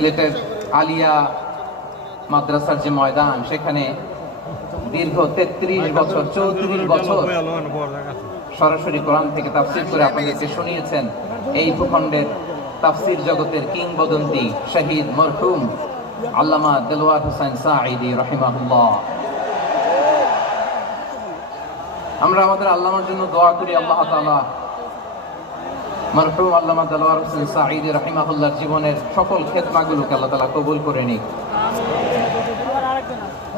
সিলেটের আলিয়া মাদ্রাসার যে ময়দান, সেখানে দীর্ঘ 33 বছর 34 বছর সরাসরি কোরআন থেকে তাফসীর করে আপনাদেরকে শুনিয়েছেন এই ভূখণ্ডের তাফসীর জগতের কিংবদন্তি শহীদ মরহুম আল্লামা দেলওয়ার হোসেন সাঈদী রাহিমাহুল্লাহ। আমরা আমাদের আল্লামার জন্য দোয়া করি, আল্লাহ তাআলা মরহুম আল্লামা দেলওয়ার হোসেন সাঈদী রাহিমাহুল্লাহর জীবনের সকল খেদমাগুলোকে আল্লাহ তাআলা কবুল করে নিক।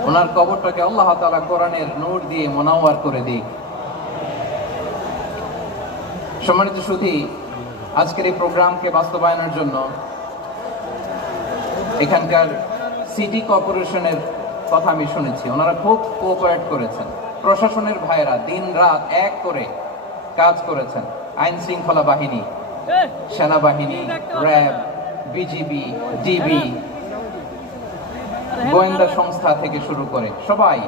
ওনার কবরটাকে আল্লাহ তাআলা কোরআনের নূর দিয়ে মুনাওয়ার করে দিক। সম্মানিত সুধী, আজকের এই প্রোগ্রামকে বাস্তবায়নের জন্য এখানকার সিটি কর্পোরেশনের কথা আমি শুনেছি, ওনারা খুব কোঅপারেট করেছেন। প্রশাসনের ভাইয়েরা দিন রাত এক করে কাজ করেছেন। আইন শৃঙ্খলা বাহিনী, সেনাবাহিনী, র্যাব, বিজিবি, ডিবি, গোয়েন্দা সংস্থা থেকে শুরু করে সবাই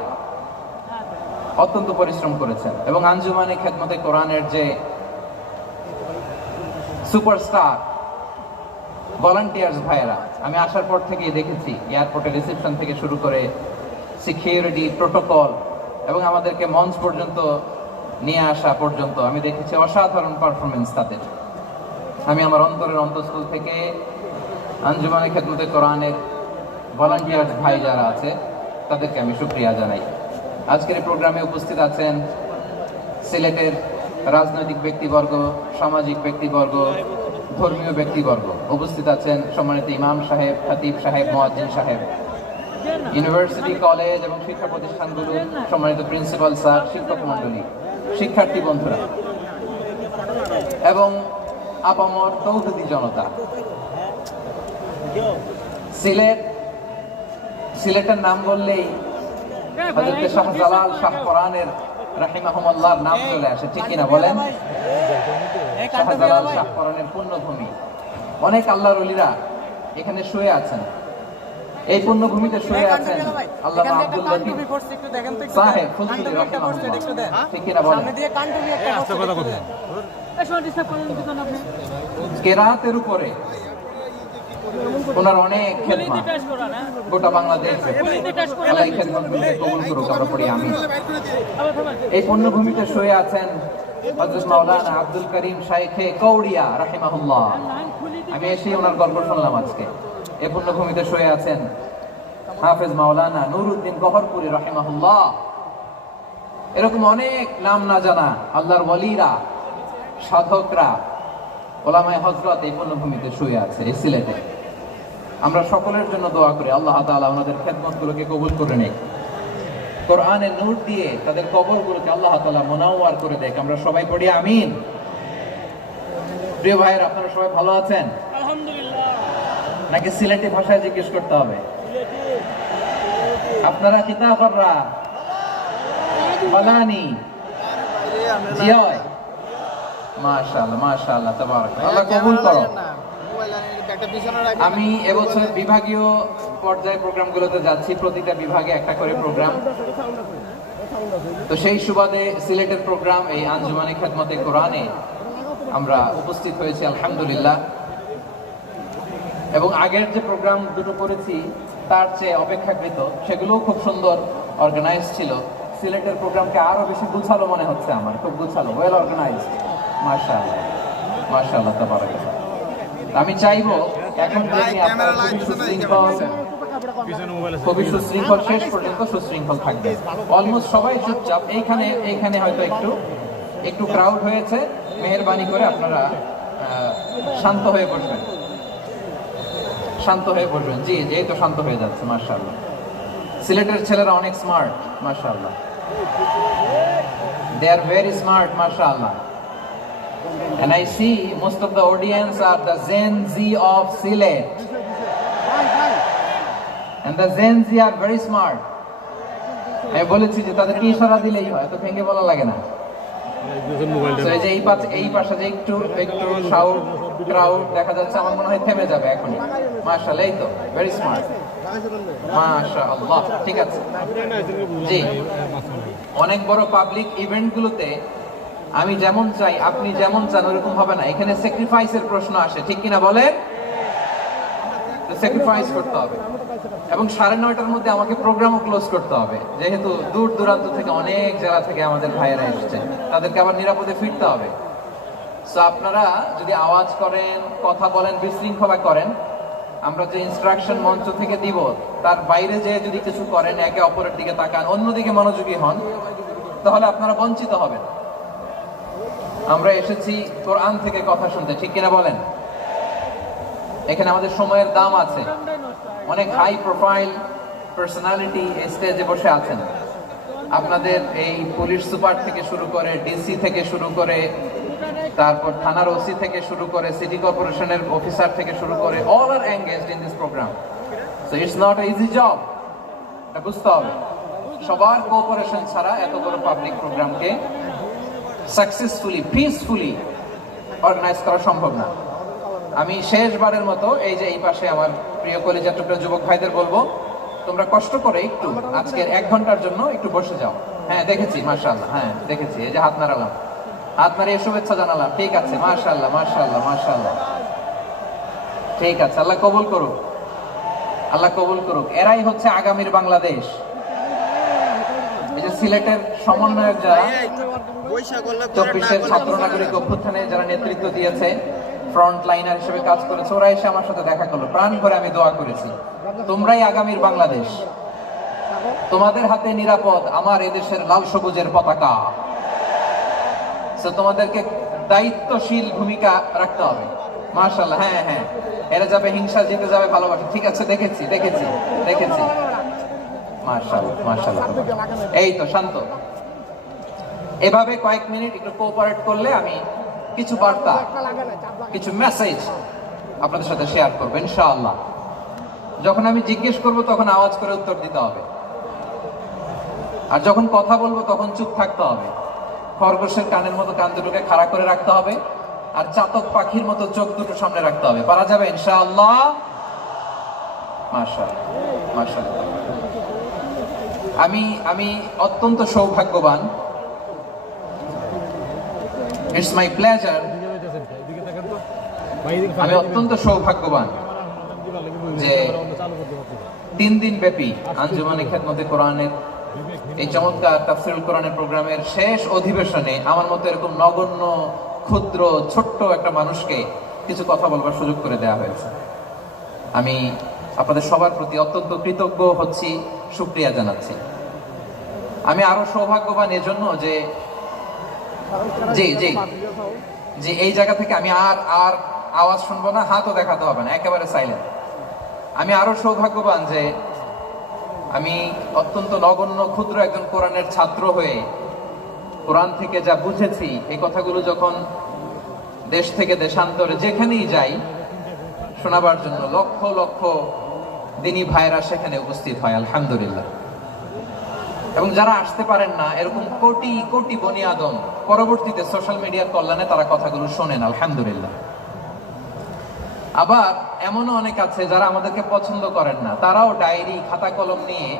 অত্যন্ত পরিশ্রম করেছেন। এবং আঞ্জুমানে খেদমতে কোরআনের যে সুপারস্টার ভলান্টিয়ার্স ভাইয়েরা, আমি আসার পর থেকেই দেখেছি এয়ারপোর্টের রিসেপশন থেকে শুরু করে সিকিউরিটি প্রোটোকল এবং আমাদেরকে মঞ্চ পর্যন্ত নিয়ে আসা পর্যন্ত আমি দেখেছি অসাধারণ পারফরমেন্স তাদের। আমি আমার অন্তরের অন্তঃস্থল থেকে আঞ্জুমানে খেদমতে কোরআনের ভলান্টিয়ার্স ভাই যারা আছে তাদেরকে আমি শুকরিয়া জানাই। আজকের এই প্রোগ্রামে উপস্থিত আছেন সিলেটের রাজনৈতিক ব্যক্তিবর্গ, সামাজিক ব্যক্তিবর্গ, ধর্মীয় ব্যক্তিবর্গ। উপস্থিত আছেন সম্মানিত ইমাম সাহেব, খতিব সাহেব, মুয়াজ্জিন সাহেব, ইউনিভার্সিটি, কলেজ এবং শিক্ষা প্রতিষ্ঠানগুলোর সম্মানিত প্রিন্সিপাল স্যার, শিক্ষক মন্ডলী, শিক্ষার্থী বন্ধুরা এবং আপামর তৌহিদি জনতা। সিলেটের নাম বললেই হযরত শাহজালাল শাহ কোরআনের রাহিমাহুল্লাহর নাম চলে আসে, ঠিক কিনা বলেন? শাহজালাল শাহ কোরআনের পুণ্যভূমি। অনেক আল্লাহর ওলিরা এখানে শুয়ে আছেন, এই পুণ্যভূমিতে শুয়ে আছেন আল্লামা আব্দুল লতিফ সাহেব ফুলতুলি রাহিমাহুল্লাহ, ঠিক কিনা বলেন? কেরাতের উপরে ওনার অনেক খেদমত গোটা বাংলাদেশ আল্লাহ খেদমতগুলোকে কবুল করুক, আমরা পড়ি আমিন। এই পুণ্যভূমিতে শুয়ে আছেন হযরত মাওলানা আব্দুল করিম শাইখে কৌড়িয়া রাহিমাহুল্লাহ। আমি এসে ওনার গল্প শুনলাম আজকে। এই পুণ্যভূমিতে শুয়ে আছেন হাফেজ মাওলানা নুরউদ্দিন গহরপুরী রাহিমাহুল্লাহ। এরকম অনেক নাম না জানা আল্লাহর ওয়ালিরা, সাধকরা, ওলামায়ে হযরত এই পুণ্যভূমিতে শুয়ে আছে এই সিলেটে। আমরা সকলের জন্য দোয়া করি আল্লাহ তাআলা ওনাদের খেদমতগুলোকে কবুল করে নেয়, কোরআনের নূর দিয়ে তাদের কবরগুলোকে আল্লাহ তাআলা মুনাওয়ার করে দেয়। আমরা সবাই পড়ি আমিন। প্রিয় ভাইয়েরা, আপনারা সবাই ভালো আছেন? আলহামদুলিল্লাহ। নাকি সিলেটি ভাষায় জিজ্ঞেস করতে হবে? আপনারা কিতাবরা বালানি জিয়। মাশাআল্লাহ মাশাআল্লাহ, তাবারাকাল্লাহ, আল্লাহ কবুল করো। আমি এবছর বিভাগীয় পর্যায়ে প্রোগ্রামগুলোতে যাচ্ছি, প্রতিটা বিভাগে একটা করে প্রোগ্রাম। তো সেই সুবাদে সিলেটের প্রোগ্রাম এই আঞ্জুমানে খেদমতে কোরআনে আমরা উপস্থিত হয়েছি আলহামদুলিল্লাহ। এবং আগের যে প্রোগ্রাম দুটো করেছি তার চেয়ে অপেক্ষাকৃত সেগুলোও খুব সুন্দর অর্গানাইজ ছিল। সিলেটের প্রোগ্রামকে আরো বেশি গুছালো মনে হচ্ছে আমার, খুব গুছালো, ওয়েল অর্গানাইজড। মাশাআল্লাহ মাশাআল্লাহ, তাবারাকাল্লাহ। আমি চাইবো এখন থেকে আপনারা খুবই সুশৃঙ্খল শেষ পর্যন্ত সুশৃঙ্খল থাকবে। অলমোস্ট সবাই চুপচাপ। এইখানে হয়তো একটু ক্রাউড হয়েছে, মেহেরবানি করে আপনারা শান্ত হয়ে বসবেন, শান্ত হয়ে বসবেন। জি, এই তো শান্ত হয়ে যাচ্ছে। মাশাআল্লাহ, সিলেটের ছেলেরা অনেক স্মার্ট, মাশাআল্লাহ, they are very smart, মাশাআল্লাহ. And I see most of the audience are the Gen Z of Sylhet. And the Gen Z are very smart. আমি বলেছি যে তাদেরকে ইশারা দিলেই হয়, তো ভেঙে বলা লাগে না। এই যে এই পাশে যে একটু সাউন্ড ক্রাউড দেখা যাচ্ছে, আমার মনে হয় থেমে যাবে এখনই। মাশাআল্লাহ, এই তো ভেরি স্মার্ট, মাশাআল্লাহ। ঠিক আছে, জি। অনেক বড় পাবলিক ইভেন্টগুলোতে আমি যেমন চাই আপনি যেমন চান ওরকম হবে না, এখানে স্যাক্রিফাইসের প্রশ্ন আসে, ঠিক কিনা বলেন? স্যাক্রিফাইস করতে হবে। এবং 9:30টার মধ্যে আমাকে প্রোগ্রামও ক্লোজ করতে হবে, যেহেতু দূর দূরান্ত থেকে অনেক জেলা থেকে আমাদের ভাইয়েরা এসেছে, তাদেরকে আবার নিরাপদে ফিরতে হবে। সো আপনারা যদি আওয়াজ করেন, কথা বলেন, বিশৃঙ্খলা করেন, আমরা যে ইনস্ট্রাকশন মঞ্চ থেকে দিব তার বাইরে যে যদি কিছু করেন, একে অপরের দিকে তাকান, অন্যদিকে মনোযোগী হন, তাহলে আপনারা বঞ্চিত হবেন। আমরা এসেছি কোরআন থেকে কথা শুনতে, ঠিক কিনা বলেন? এখানে আমাদের সময়ের দাম আছে। অনেক হাই প্রোফাইল পার্সোনালিটি এই স্টেজে বসে আছেন। আপনাদের এই পুলিশ সুপার থেকে শুরু করে, ডিসি থেকে শুরু করে, তারপর থানার ওসি থেকে শুরু করে, সিটি কর্পোরেশনের অফিসার থেকে শুরু করে, all are engaged in this program. So it's not a easy job, এটা বুঝতে হবে। সবার কোঅপারেশন ছাড়া এত বড় পাবলিক প্রোগ্রামকে সাকসেসফুলি, পিসফুলি অর্গানাইজ করা সম্ভব না। আমি শেষবারের মতো এই যে এই পাশে আমার প্রিয় কলেজের টুকরা যুবক ভাইদের বলবো, তোমরা কষ্ট করে একটু আজকের 1 ঘন্টার জন্য একটু বসে যাও। হ্যাঁ দেখেছি, মাশাআল্লাহ, হ্যাঁ দেখেছি, এই যে হাত নাড়ালাম, হাত নাড়িয়ে শুভেচ্ছা জানালাম, ঠিক আছে, মাশাআল্লাহ মাশাআল্লাহ মাশাআল্লাহ, ঠিক আছে, আল্লাহ কবুল করুক, আল্লাহ কবুল করুক। এরাই হচ্ছে আগামীর বাংলাদেশ। এই যে সিলেটের সমন্বয়ক যারা 24-এর ছাত্র নাগরিক অভ্যুত্থানে যারা নেতৃত্ব দিয়েছে, ফ্রন্ট লাইনার হিসেবে কাজ করেছে, ওরা এসে আমার সাথে দেখা করলো, প্রাণ ভরে আমি দোয়া করেছি, তোমরাই আগামীর বাংলাদেশ, তোমাদের হাতে নিরাপদ আমার এদেশের লাল সবুজের পতাকা। তোমাদেরকে দায়িত্বশীল ভূমিকা রাখতে হবে। মাশাআল্লাহ, হ্যাঁ হ্যাঁ, এরা যাবে হিংসা, জিতে যাবে ভালোবাসা, ঠিক আছে, দেখেছি দেখেছি দেখেছি, মাশাআল্লাহ মাশাআল্লাহ। এই তো শান্ত, এভাবে কয়েক মিনিট একটু কোঅপারেট করলে আমি কিছু বার্তা, কিছু মেসেজ আপনাদের সাথে শেয়ার করবো ইনশাআল্লাহ। যখন আমি জিজ্ঞেস করব তখন আওয়াজ করে উত্তর দিতে হবে, আর যখন কথা বলবো তখন চুপ থাকতে হবে। খরগোশের কানের মতো কান দুটোকে খাড়া করে রাখতে হবে, আর চাতক পাখির মতো চোখ দুটো সামনে রাখতে হবে। পারা যাবে ইনশাআল্লাহ? মাশাআল্লাহ মাশাআল্লাহ। আমি অত্যন্ত সৌভাগ্যবান, ইটস মাই প্লেজার, আমি অত্যন্ত সৌভাগ্যবান যে 3 দিন ব্যাপী আঞ্জুমানে খেদমতে কোরআনের এই চমৎকার তাফসীরুল কোরআনের প্রোগ্রামের শেষ অধিবেশনে আমার মতো এরকম নগণ্য, ক্ষুদ্র, ছোট্ট একটা মানুষকে কিছু কথা বলবার সুযোগ করে দেওয়া হয়েছে। আমি আপনাদের সবার প্রতি অত্যন্ত কৃতজ্ঞ হচ্ছি, শুকরিয়া জানাচ্ছি। আমি আরো সৌভাগ্যবান এজন্য যে জি জি জি এই জায়গা থেকে আমি আর আওয়াজ শুনবো না, হাতও দেখাতে হবে না, একেবারে সাইলেন্ট। আমি আরো সৌভাগ্যবান যে আমি অত্যন্ত নগণ্য, ক্ষুদ্র একজন কোরআনের ছাত্র হয়ে কোরআন থেকে যা বুঝেছি, এই কথাগুলো যখন দেশ থেকে দেশান্তরে যেখানেই যাই শোনাবার জন্য লক্ষ লক্ষ দিনী ভাইরা সেখানে উপস্থিত হয়, আলহামদুলিল্লাহ। এবং যারা আসতে পারেন না, এরকম কোটি কোটি বনি আদম পরবর্তীতে সোশ্যাল মিডিয়ার কল্যাণে তারা কথাগুলো শোনেন, আলহামদুলিল্লাহ। আবার এমনও অনেক আছে যারা আমাদেরকে পছন্দ করেন না, তারাও ডায়েরি, খাতা কলম নিয়ে,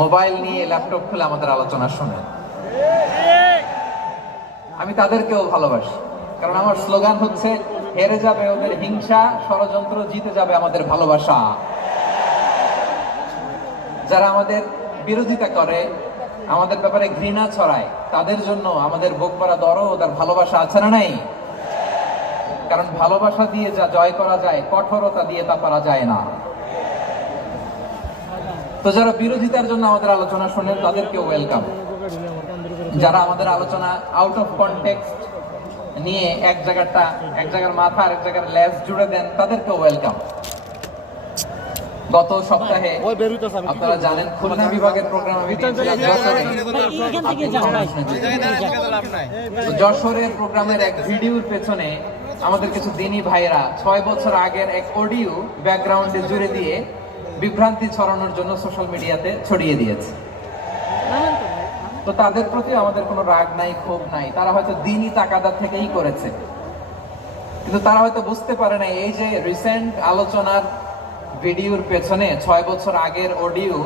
মোবাইল নিয়ে, ল্যাপটপ খুলে আমাদের আলোচনা শোনেন। আমি তাদেরকেও ভালোবাসি, কারণ আমার স্লোগান হচ্ছে, হেরে যাবে ওদের হিংসা, ষড়যন্ত্র, জিতে যাবে আমাদের ভালোবাসা। যারা আমাদের বিরোধিতা করে, আমাদের ব্যাপারে ঘৃণা ছড়ায়, তাদের জন্য আমাদের বুক ভরা দরদ আর ভালোবাসা আছে না নাই? কারণ ভালোবাসা দিয়ে যা জয় করা যায়, কঠোরতা দিয়ে তা পারা যায় না। তো যারা বিরোধিতার জন্য আমাদের আলোচনা শোনেন, তাদেরকেও ওয়েলকাম। যারা আমাদের আলোচনা আউট অফ কনটেক্সট নিয়ে এক জায়গার মাথা আর এক জায়গার লেজ জুড়ে দেন, তাদেরকেও ওয়েলকাম। গত সপ্তাহে আপনারা জানেন খুলনা বিভাগের প্রোগ্রাম আমি যশোরের প্রোগ্রামের এক ভিডিওর পেছনে আমাদের কিছু দিনী ভাইরা 6 বছর আগের এক অডিও ব্যাকগ্রাউন্ডে জুড়ে দিয়ে বিভ্রান্তি ছড়ানোর জন্য সোশ্যাল মিডিয়াতে ছড়িয়ে দিয়েছে। তো তাদের প্রতি আমাদের কোনো রাগ নাই, ক্ষোভ নাই, তারা হয়তো দিনী তাকাদা থেকেই করেছে, কিন্তু তারা হয়তো বুঝতে পারে না এই যে রিসেন্ট আলোচনার ভিডিওর পেছনে 6 বছর আগের অডিও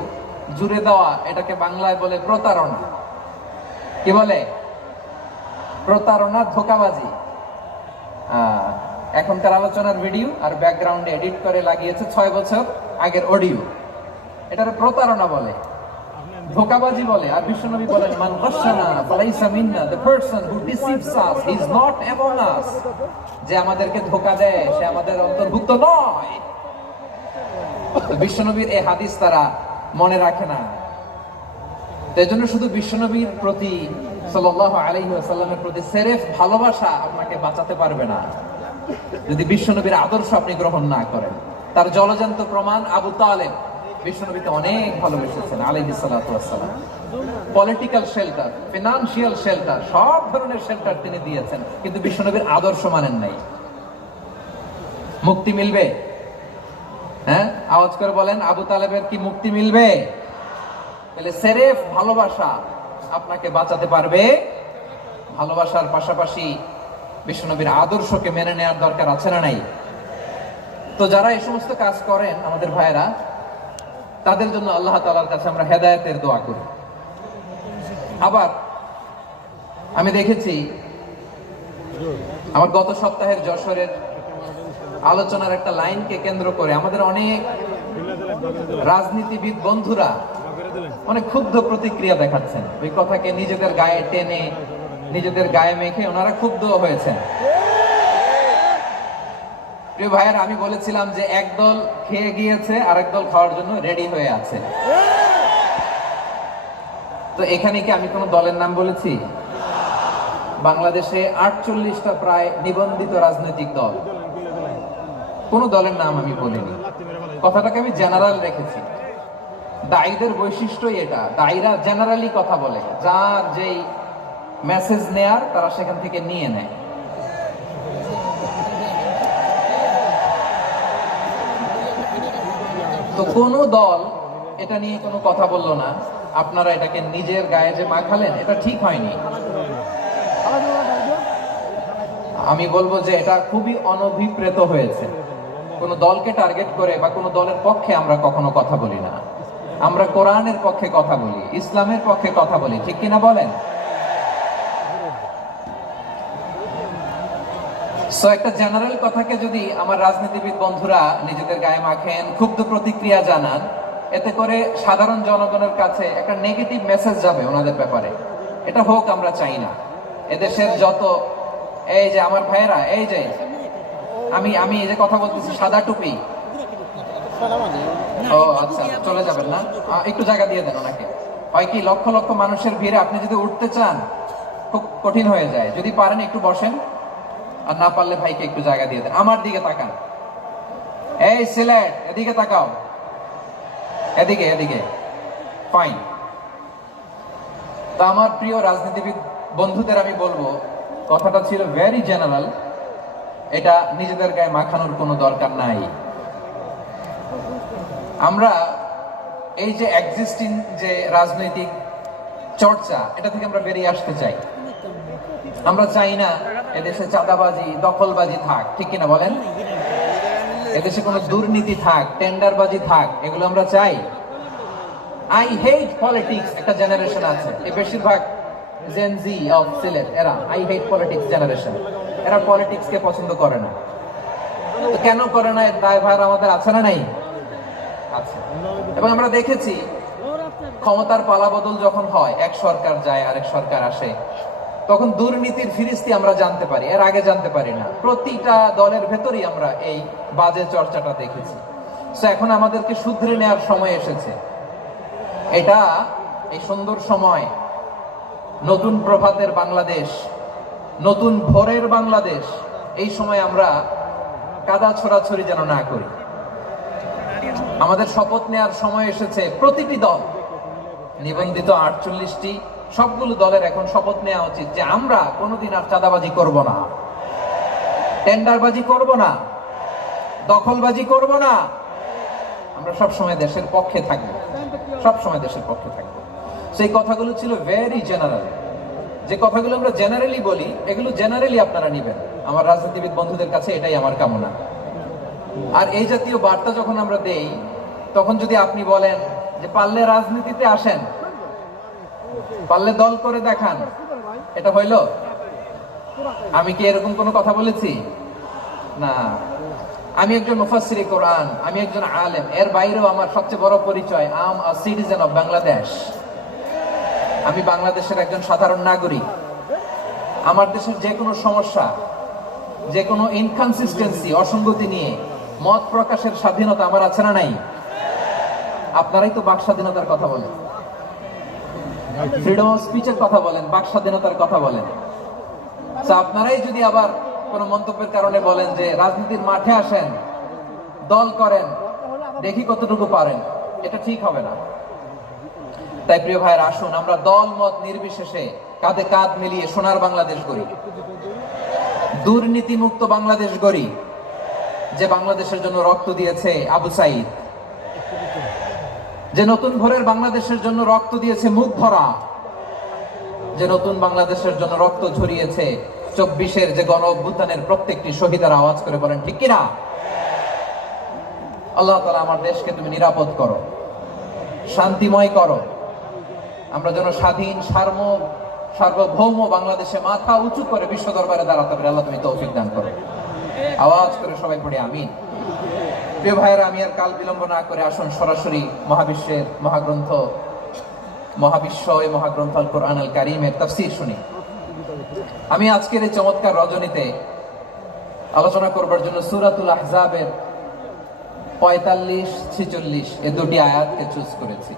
জুড়ে দেওয়া, এটাকে বাংলায় বলে প্রতারণা। কি বলে? প্রতারণা, ধোঁকাবাজি। এখনকার আলোচনার ভিডিও আর ব্যাকগ্রাউন্ডে এডিট করে লাগিয়েছে 6 বছর আগের অডিও। এটার প্রতারণা বলে, ধোঁকাবাজি বলে। আর বিশ্বনবী বলেন, মান গাশশানা ফালাইসা মিন্না, the person who deceives us he is not among us। যে আমাদেরকে ধোঁকা দেয় সে আমাদের অন্তর্ভুক্ত নয়। তো বিশ্বনবীর এই হাদিস তারা মনে রাখে না। তাই জন্য শুধু বিশ্বনবীর প্রতি সাল্লাল্লাহু আলাইহি ওয়াসাল্লামের প্রতি সেরেফ ভালোবাসা আপনাকে বাঁচাতে পারবে না যদি বিশ্বনবীর আদর্শ আপনি গ্রহণ না করেন। তার জলজান্ত প্রমাণ আবু তালেব বিশ্বনবীকে অনেক ভালোবেসেছেন আলাইহিস সালাতু ওয়াস সালাম। পলিটিক্যাল শেল্টার, ফিনান্সিয়াল শেল্টার, সব ধরনের শেল্টার তিনি দিয়েছেন, কিন্তু বিশ্বনবীর আদর্শ মানেন নাই। মুক্তি মিলবে? হ্যাঁ, আওয়াজ করে বলেন, আবু তালেবের কি মুক্তি মিলবে? তাহলে সেরেফ ভালোবাসা আপনাকে বাঁচাতে পারবে। ভালোবাসার পাশাপাশি বিশ্বনবীর আদর্শকে মেনে নেওয়ার দরকার আছে না নাই? তো যারা এই সমস্ত কাজ করেন আমাদের ভাইয়েরা, তাদের জন্য আল্লাহ তাআলার কাছে আমরা হেদায়েতের দোয়া করি। আবার আমি দেখেছি আমার গত সপ্তাহের যশোরের আলোচনার একটা লাইনকে কেন্দ্র করে আমাদের অনেক রাজনীতিবিদ বন্ধুরা অনেক ক্ষুব্ধ প্রতিক্রিয়া দেখাচ্ছেন। ওই কথাকে নিজেদের গায়ে টেনে, নিজেদের গায়ে মেখে ওনারা ক্ষুব্ধ হয়েছেন। প্রিয় ভাইয়ের, আমি বলেছিলাম যে একদল খেয়ে গিয়েছে, আরেক দল খাওয়ার জন্য রেডি হয়ে আছে। তো এখানে কি আমি কোন দলের নাম বলেছি? বাংলাদেশে 48টা প্রায় নিবন্ধিত রাজনৈতিক দল, কোন দলের নাম আমি বলিনি। কথাটাকে আমি জেনারেল রেখেছি। দায়ীদের বৈশিষ্ট্যই এটা, দায়ীরা জেনারেলি কথা বলে, যার যেই মেসেজ নেয়ার তারা সেখান থেকে নিয়ে নেয়। তো কোন দল এটা নিয়ে কোনো কথা বললো না। আপনারা এটাকে নিজের গায়ে যে মাখালেন, এটা ঠিক হয়নি। আমি বলবো যে এটা খুবই অনভিপ্রেত হয়েছে। কোন দলকে টার্গেট করে বা কোন দলের পক্ষে আমরা কখনো কথা বলি না। আমরা কোরআনের পক্ষে কথা বলি, ইসলামের পক্ষে কথা বলি, ঠিক কিনা বলেন? সো একটা জেনারেল কথাকে যদি আমার রাজনীতিবিদ বন্ধুরা নিজেদের গায়ে মাখেন, ক্ষুব্ধ প্রতিক্রিয়া জানান, এতে করে সাধারণ জনগণের কাছে একটা নেগেটিভ মেসেজ যাবে ওনাদের ব্যাপারে। এটা হোক আমরা চাই না। এদেশের যত এই যে আমার ভাইয়েরা, এই যে আমি এই যে কথা বলতেছি, সাদা টুপি, ও আচ্ছা, চলে যাবেন না? একটু জায়গা দিয়ে দেন ওনাকে। হয় কি, লক্ষ লক্ষ মানুষের ভিড়ে আপনি যদি উঠতে চান খুব কঠিন হয়ে যায়। যদি পারেন একটু বসেন, আর না পারলে ভাইকে একটু জায়গা দিয়ে দেন। আমার দিকে তাকান, এই সিলেট, এদিকে তাকাও, এদিকে এদিকে, ফাইন। তো আমার প্রিয় রাজনীতিবিদ বন্ধুদের আমি বলবো, কথাটা ছিল ভেরি জেনারেল, এটা নিজেদের গায়ে মাখানোর কোনো দরকার নাই। আমরা এই যে এক্সিস্টিং যে রাজনৈতিক চর্চা, এটা থেকে আমরা বেরিয়ে আসতে চাই। আমরা চাই না এদেশে চাঁদাবাজি, দখলবাজি থাক, ঠিক কিনা বলেন? এদেশে কোনো দুর্নীতি থাক, টেন্ডারবাজি থাক, এগুলো আমরা চাই। আই হেট পলিটিক্স একটা জেনারেশন আছে, এই বেশিরভাগ জেন জি অফ সিলেট, এরা আই হেট পলিটিক্স জেনারেশন। এরা পলিটিক্সকে পছন্দ করে না। তো কেন করে না, এর দায়ভার আমাদের আছে না নাই? আছে। এবং আমরা দেখেছি ক্ষমতার পালাবদল যখন হয়, এক সরকার যায় আরেক সরকার আসে, তখন দুর্নীতির ফিরিস্তি আমরা জানতে পারি, এর আগে জানতে পারি না। প্রতিটা দলের ভেতরেই আমরা এই বাজে চর্চাটা দেখেছি। তো এখন আমাদেরকে শুধরে নেওয়ার সময় এসেছে। এটা এই সুন্দর সময়, নতুন প্রভাতের বাংলাদেশ, নতুন ভোরের বাংলাদেশ, এই সময় আমরা কাদা ছোড়াছড়ি যেন না করি। আমাদের শপথ নেওয়ার সময় এসেছে। প্রতিটি দল, নিবন্ধিত 48টি, সবগুলো দলের এখন শপথ নেওয়া উচিত যে আমরা কোনোদিন আর চাঁদাবাজি করব না, টেন্ডারবাজি করব না, দখলবাজি করব না। আমরা সবসময় দেশের পক্ষে থাকবো, সবসময় দেশের পক্ষে থাকবো। সেই কথাগুলো ছিল ভেরি জেনারেল। যে কথাগুলো আমরা জেনারেলি বলি, এগুলো জেনারেলি আপনারা নিবেন। আমার রাজনীতিবিদ বন্ধুদের কাছে এটাই আমার কামনা। আর এই জাতীয় বার্তা যখন আমরা দেই, তখন যদি আপনি বলেন যে পারলে রাজনীতিতে আসেন, পারলে দল করে দেখান, এটা হইল? আমি কি এরকম কোনো কথা বলেছি? না, আমি একজন মুফাসসিরে কোরআন, আমি একজন আলেম, এর বাইরেও আমার সবচেয়ে বড় পরিচয় আম আ সিটিজেন অফ বাংলাদেশ। আমি বাংলাদেশের একজন সাধারণ নাগরিক। আমার দেশের যে কোনো সমস্যা, যে কোনো ইনকনসিস্টেন্সি, অসঙ্গতি নিয়ে মত প্রকাশের স্বাধীনতা আমার আছে না নাই? আপনারাই তো বাক স্বাধীনতার কথা বলেন, ফ্রিডম অফ স্পিচের কথা বলেন, বাক স্বাধীনতার কথা বলেন। আপনারাই যদি আবার কোন মন্তব্যের কারণে বলেন যে রাজনীতির মাঠে আসেন, দল করেন, দেখি কতটুকু পারেন, এটা ঠিক হবে না। তাই প্রিয় ভাইয়ের, আসুন আমরা দল মত নির্বিশেষে কাঁধে কাঁধ মিলিয়ে সোনার বাংলাদেশ গড়ি, দুর্নীতি মুক্ত বাংলাদেশ গড়ি, যে বাংলাদেশের জন্য রক্ত দিয়েছে আবু সাইদ, যে নতুন ভোরের বাংলাদেশের জন্য রক্ত দিয়েছে মুখ ভরা, যে নতুন বাংলাদেশের জন্য রক্ত ঝরিয়েছে 24-এর যে গণ অভ্যুত্থানের প্রত্যেকটি শহীদের। আওয়াজ করে বলেন ঠিক কিনা? আল্লাহ তাআলা আমার দেশকে তুমি নিরাপদ করো, শান্তিময় করো, আমরা যেন স্বাধীন সার্বভৌম বাংলাদেশে মাথা উঁচু করে বিশ্ব দরবারে দাঁড়াতে পারি। আল্লাহ তুমি তৌফিক দান করো। আওয়াজ করে সবাই পড়ি আমিন। প্রিয় ভাইয়েরা, আমি আর কাল বিলম্ব না করে আসুন সরাসরি মহাবিশ্বের মহাগ্রন্থ, মহাগ্রন্থ আল কোরআন আল কারীমের তাফসীর শুনি। আমি আজকের এই চমৎকার রজনীতে আলোচনা করবার জন্য সূরাতুল আহজাবের 45-46 এই দুটি আয়াতকে চুজ করেছি।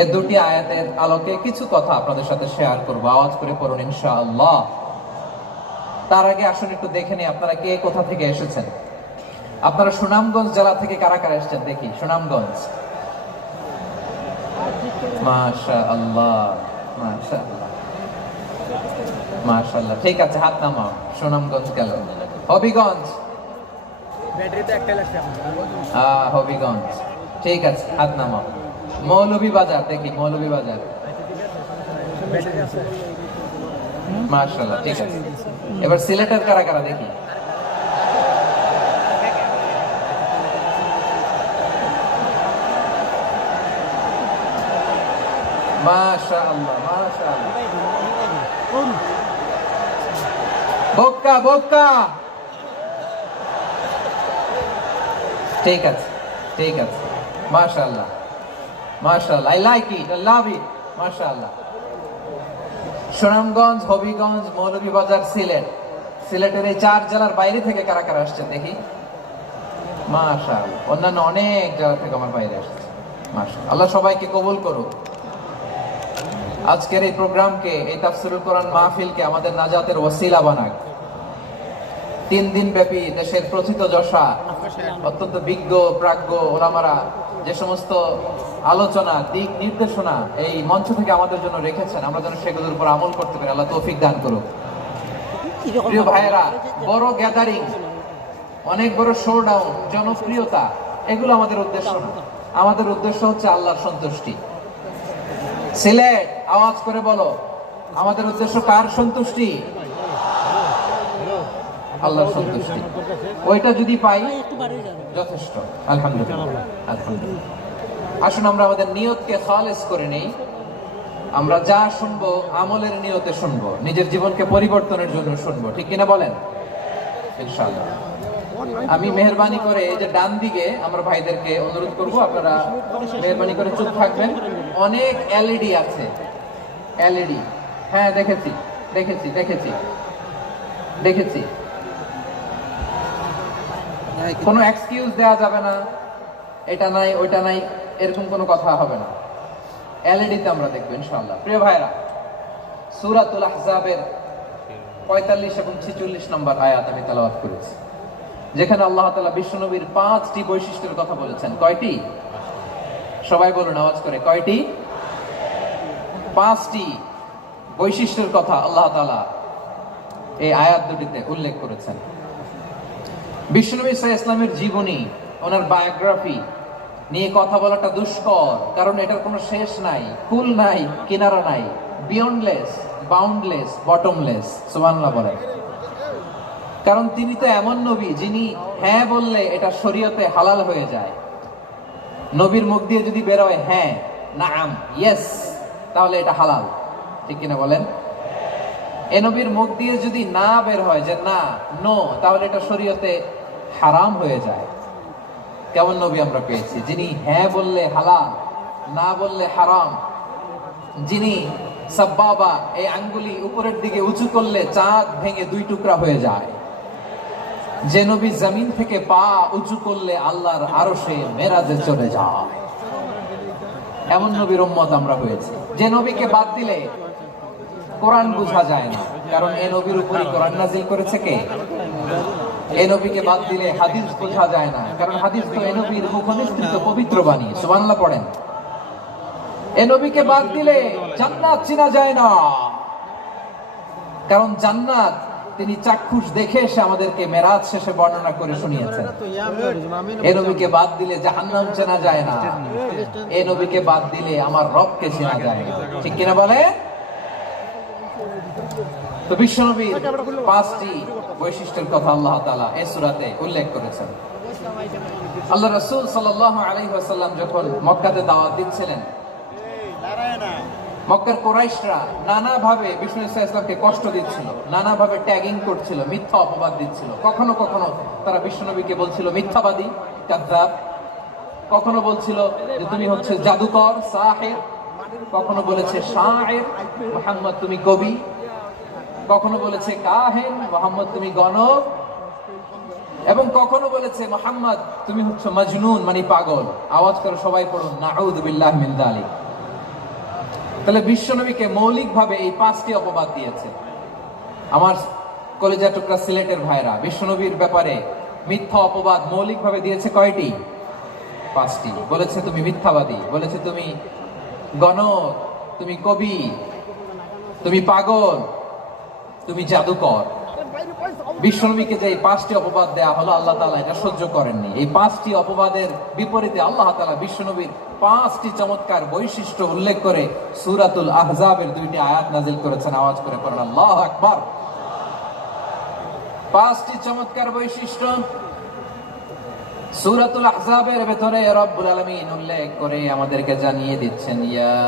এই দুটি আয়াতের আলোকে কিছু কথা আপনাদের সাথে শেয়ার করব। আওয়াজ করে পড়ুন ইনশাআল্লাহ। তার আগে আসুন একটু দেখে নিই আপনারা কে কোথা থেকে এসেছেন। আপনারা সুনামগঞ্জ জেলা থেকে কারা কারা এসেছেন দেখি। সুনামগঞ্জ, মাশাআল্লাহ মাশাআল্লাহ মাশাআল্লাহ, ঠিক আছে, হাত নামাও। সুনামগঞ্জ গেল। হবিগঞ্জ, হবিগঞ্জ, ঠিক আছে, হাত নামাও। মৌলভীবাজার দেখি, মৌলভীবাজার, মাশাআল্লাহ, ঠিক আছে। এবার সিলেটের কারা কারা দেখি। মাশাআল্লাহ মাশাআল্লাহ, বক্কা বক্কা, ঠিক আছে ঠিক আছে, মাশাআল্লাহ মাশাআল্লাহ, I like it, I love it, মাশাআল্লাহ। সুনামগঞ্জ, হবিগঞ্জ, মৌলভীবাজার, সিলেট। সিলেটের এই 4 জেলার বাইরে থেকে কারা কারা আসছেন দেখি। মাশাআল্লাহ, অন্যান্য অনেক জেলা থেকে আমার বাইরে আসছে। মাশাআল্লাহ, আল্লাহ সবাইকে কবুল করুক। আজকের এই প্রোগ্রামকে, এই তাফসীরুল কোরআন মাহফিলকে আমাদের নাজাতের ওসিলা বানাক। 3 দিন ব্যাপী দেশের প্রথিতযশা অত্যন্ত বিজ্ঞ প্রাজ্ঞ ওলামারা যে সমস্ত আলোচনা, দিক নির্দেশনা এই মঞ্চ থেকে আমাদের জন্য রেখেছেন, আমরা যেন সেগুলোর উপর আমল করতে পারি। আল্লাহ তৌফিক দান করুক। প্রিয় ভাইয়েরা, বড় গ্যাদারিং, অনেক বড় শোডাউন, জনপ্রিয়তা, এগুলো আমাদের উদ্দেশ্য না। আমাদের উদ্দেশ্য হচ্ছে আল্লাহর সন্তুষ্টি। সিলেট, আওয়াজ করে বলো, আমাদের উদ্দেশ্য কার সন্তুষ্টি? আল্লাহর সন্তুষ্টি। ওইটা যদি পাই যথেষ্ট, আলহামদুলিল্লাহ আলহামদুলিল্লাহ। আসুন আমরা আমাদের নিয়তকে খালেস করে নেই। আমরা যা শুনবো আমলের নিয়তে শুনবো, নিজের জীবনকে পরিবর্তনের জন্য শুনবো, ঠিক কিনা বলেন? ইনশাআল্লাহ। আমি মেহরবানি করে এই যে ডান দিকে আমার ভাইদেরকে অনুরোধ করব, আপনারা মেহরবানি করে চুপ থাকবেন। অনেক এলইডি আছে, এলইডি, হ্যাঁ দেখেছি দেখেছি দেখেছি দেখেছি। কোনো এক্সকিউজ দেওয়া যাবে না, এটা নাই ওইটা নাই, এরকম কোনো কথা হবে না। এলইডিতে আমরা দেখবো ইনশাআল্লাহ। প্রিয় ভাইরা, সূরাতুল আহজাবের 45 এবং 46 নম্বর আয়াত আমি তেলাওয়াত করেছি, যেখানে আল্লাহ তাআলা বিশ্বনবীর 5টি বৈশিষ্ট্যের কথা বলেছেন। কয়টি? সবাই বলুন আওয়াজ করে, কয়টি? 5টি বৈশিষ্ট্যের কথা আল্লাহ তাআলা এই আয়াত দুটিতে উল্লেখ করেছেন। বিশ্বনবী সাল্লাল্লাহু আলাইহি ওয়াসাল্লামের জীবনী, ওনার বায়োগ্রাফি নিয়ে কথা বলাটা দুষ্কর, কারণ এটার কোনো শেষ নাই, কুল নাই, কিনারা নাই, বিয়ন্ডলেস, বাউন্ডলেস, বটমলেস। সুবহানাল্লাহ বলেন। কারণ তিনি তো এমন নবী যিনি হ্যাঁ বললে এটা শরীয়তে হালাল হয়ে যায়। নবীর মুখ দিয়ে যদি বের হয় হ্যাঁ, নাম, ইয়েস, তাহলে এটা হালাল, ঠিক কিনা বলেন? এ নবীর মুখ দিয়ে যদি না বের হয় যে না, নো, তাহলে এটা শরীয়তে হারাম হয়ে যায়। কেমন নবী আমরা পেয়েছি, যিনি হ্যাঁ বললে হালাল, না বললে হারাম, যিনি সাব্বাবা, এই আঙ্গুলি উপরের দিকে উঁচু করলে চাঁদ ভেঙে 2 টুকরা হয়ে যায়, যে নবী জমিন থেকে পা উঁচু করলে আল্লাহর আরশে মেরাজে চলে যায়, এমন নবীর উম্মত আমরা হয়েছি। যে নবীকে বাদ দিলে কোরআন বোঝা যায় না, কারণ এই নবীর উপরই কোরআন নাযিল করেছে কে? এই নবীকে বাদ দিলে হাদিস বোঝা যায় না, কারণ হাদিস তো এই নবীর মুখনিসৃত পবিত্র বাণী। সুবহানাল্লাহ পড়েন। এই নবীকে বাদ দিলে জান্নাত চেনা যায় না, কারণ জান্নাত তিনি চাক্ষুষ দেখে এসে আমাদেরকে মেরাজ শেষে বর্ণনা করে শুনিয়েছেন। এই নবীকে বাদ দিলে জাহান্নাম চেনা যায় না, এই নবীকে বাদ দিলে আমার রবকে চেনা যায় না। ঠিক কিনা বলে? তো বিশ্বনবীর 5টি বৈশিষ্ট্যের কথা আল্লাহ তাআলা এই সূরাতে উল্লেখ করেছেন। আল্লাহ রাসূল সাল্লাল্লাহু আলাইহি ওয়াসাল্লাম যখন মক্কাতে দাওয়াত দিচ্ছিলেন, মক্কার কুরাইশরা নানাভাবে বিষ্ণু ইসলামকে কষ্ট দিচ্ছিল, নানাভাবে ট্যাগিং করছিল, মিথ্যা অপবাদ দিচ্ছিল। কখনো কখনো তারা বিশ্বনবীকে বলছিল মিথ্যাবাদী, কাযযাব। কখনো বলছিল যে তুমি হচ্ছে জাদুকর, সাহির। কখনো বলেছে শায়ের, মুহাম্মদ তুমি কবি। কখনো বলেছে কাহিন, মুহাম্মদ তুমি গণক। এবং কখনো বলেছে মুহাম্মদ তুমি হচ্ছে মজনুন, মানে পাগল। আওয়াজ করে সবাই পড়ুন, নাউযু বিল্লাহি মিন যালিক। তাহলে বিশ্বনবীকে মৌলিকভাবে এই 5টি অপবাদ দিয়েছে। আমার কলেজা টুকরা সিলেটের ভাইরা, বিশ্বনবীর ব্যাপারে মিথ্যা অপবাদ মৌলিকভাবে দিয়েছে কয়টি? 5টি। বলেছে তুমি মিথ্যাবাদী, বলেছে তুমি গণক, তুমি কবি, তুমি পাগল, তুমি জাদুকর। বিশ্বনবীকে যে 5টি অপবাদ দেয়া হলো, আল্লাহ তাআলা এটা সহ্য করেননি। এই 5টি অপবাদের বিপরীতে আল্লাহ তাআলা বিশ্বনবীর 5টি চমৎকার বৈশিষ্ট্য উল্লেখ করে সূরাতুল আহজাবের 2টি আয়াত নাযিল করেছেন। আওয়াজ করে পড়েন আল্লাহু আকবার। 5টি চমৎকার বৈশিষ্ট্য সূরাতুল আহজাবের ভেতরে রব্বুল আলামিন উল্লেখ করে আমাদেরকে জানিয়ে দিচ্ছেন, ইয়া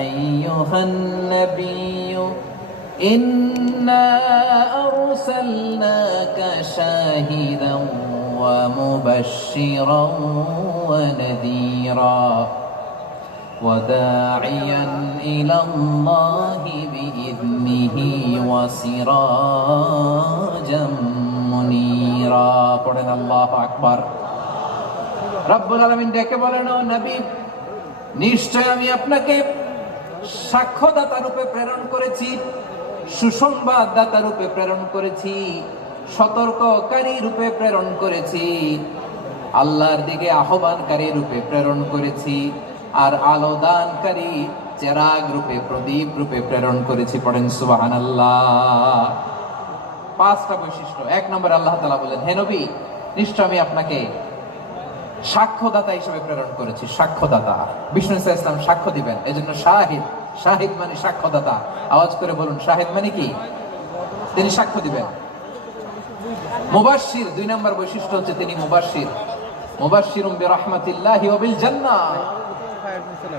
আইয়ুহান নাবিয়্যু ইন্না আরসালনাকা শাহিদান ওয়া মুবাশশিরান ওয়া নাযীরা ওয়া দাঈয়ান ইলাল্লাহি বিইذনিহি ওয়া সিরাজাম মুনীরা। পড়েন আল্লাহু আকবার। রব্বুল আলামিন ডেকে বলেন, ও নবী, নিশ্চয় আমি আপনাকে সাক্ষ্যদাতা রূপে প্রেরণ করেছি, সুসংবাদদাতা রূপে প্রেরণ করেছি, সতর্ককারী রূপে প্রেরণ করেছি, আল্লাহর দিকে আহ্বানকারী রূপে প্রেরণ করেছি, আর আলো দানকারী চেরাগ রূপে, প্রদীপ রূপে প্রেরণ করেছি। পড়েন সুবহানাল্লাহ। 5টা বৈশিষ্ট্য। 1 নম্বর আল্লাহ তাআলা বলেন, হে নবী, নিশ্চয় আমি আপনাকে সাক্ষ্যদাতা হিসেবে প্রেরণ করেছি। সাক্ষ্যদাতা, বিষ্ণু ইসলাম সাক্ষ্য দিবেন, এজন্য শাহিদ। শাহিদ মানে সাক্ষ্যদাতা। আওয়াজ করে বলুন, শাহিদ মানে কি? তিনি সাক্ষ্য দিবেন। মুবাশশির, 2 নম্বর বৈশিষ্ট্য হচ্ছে তিনি মুবাশশির। মুবাশশিরুম বিরাহমাতিল্লাহি ওয়া বিল জান্নাহ,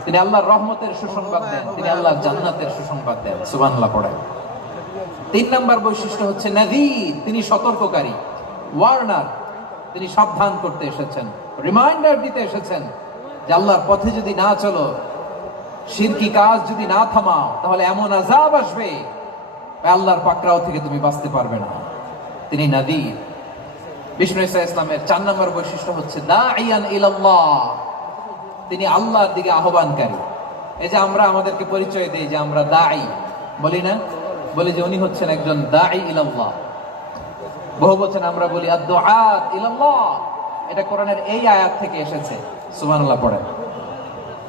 তিনি আল্লাহর রহমতের সুসংবাদ দেন, তিনি আল্লাহর জান্নাতের সুসংবাদ দেন। সুবহানাল্লাহ পড়েন। 3 নম্বর বৈশিষ্ট্য হচ্ছে নাযীর, তিনি সতর্ককারী, ওয়ার্নার। তিনি সাবধান করতে এসেছেন, রিমাইন্ডার দিতে এসেছেন যে আল্লাহর পথে যদি না চলো, শিরকি কাজ যদি না থামাও, তাহলে এমন আযাব আসবে আল্লাহর পাকড়াও থেকে তুমি বাঁচতে পারবে না। তিনি নাযীর। বিষ্ণু ইসলামের 4 নম্বর বৈশিষ্ট্য হচ্ছে দাঈয়ান ইলাল্লাহ, তিনি আল্লাহর দিকে আহ্বানকারী। এই যে আমরা আমাদেরকে পরিচয় দেই যে আমরা দাঈ, বলি না? বলি যে উনি হচ্ছেন একজন দাঈ ইলাল্লাহ। বহুবচন আমরা বলি আদ-দুআত ইলাল্লাহ। এটা কোরআনের এই আয়াত থেকে এসেছে। সুবহানাল্লাহ পড়েন।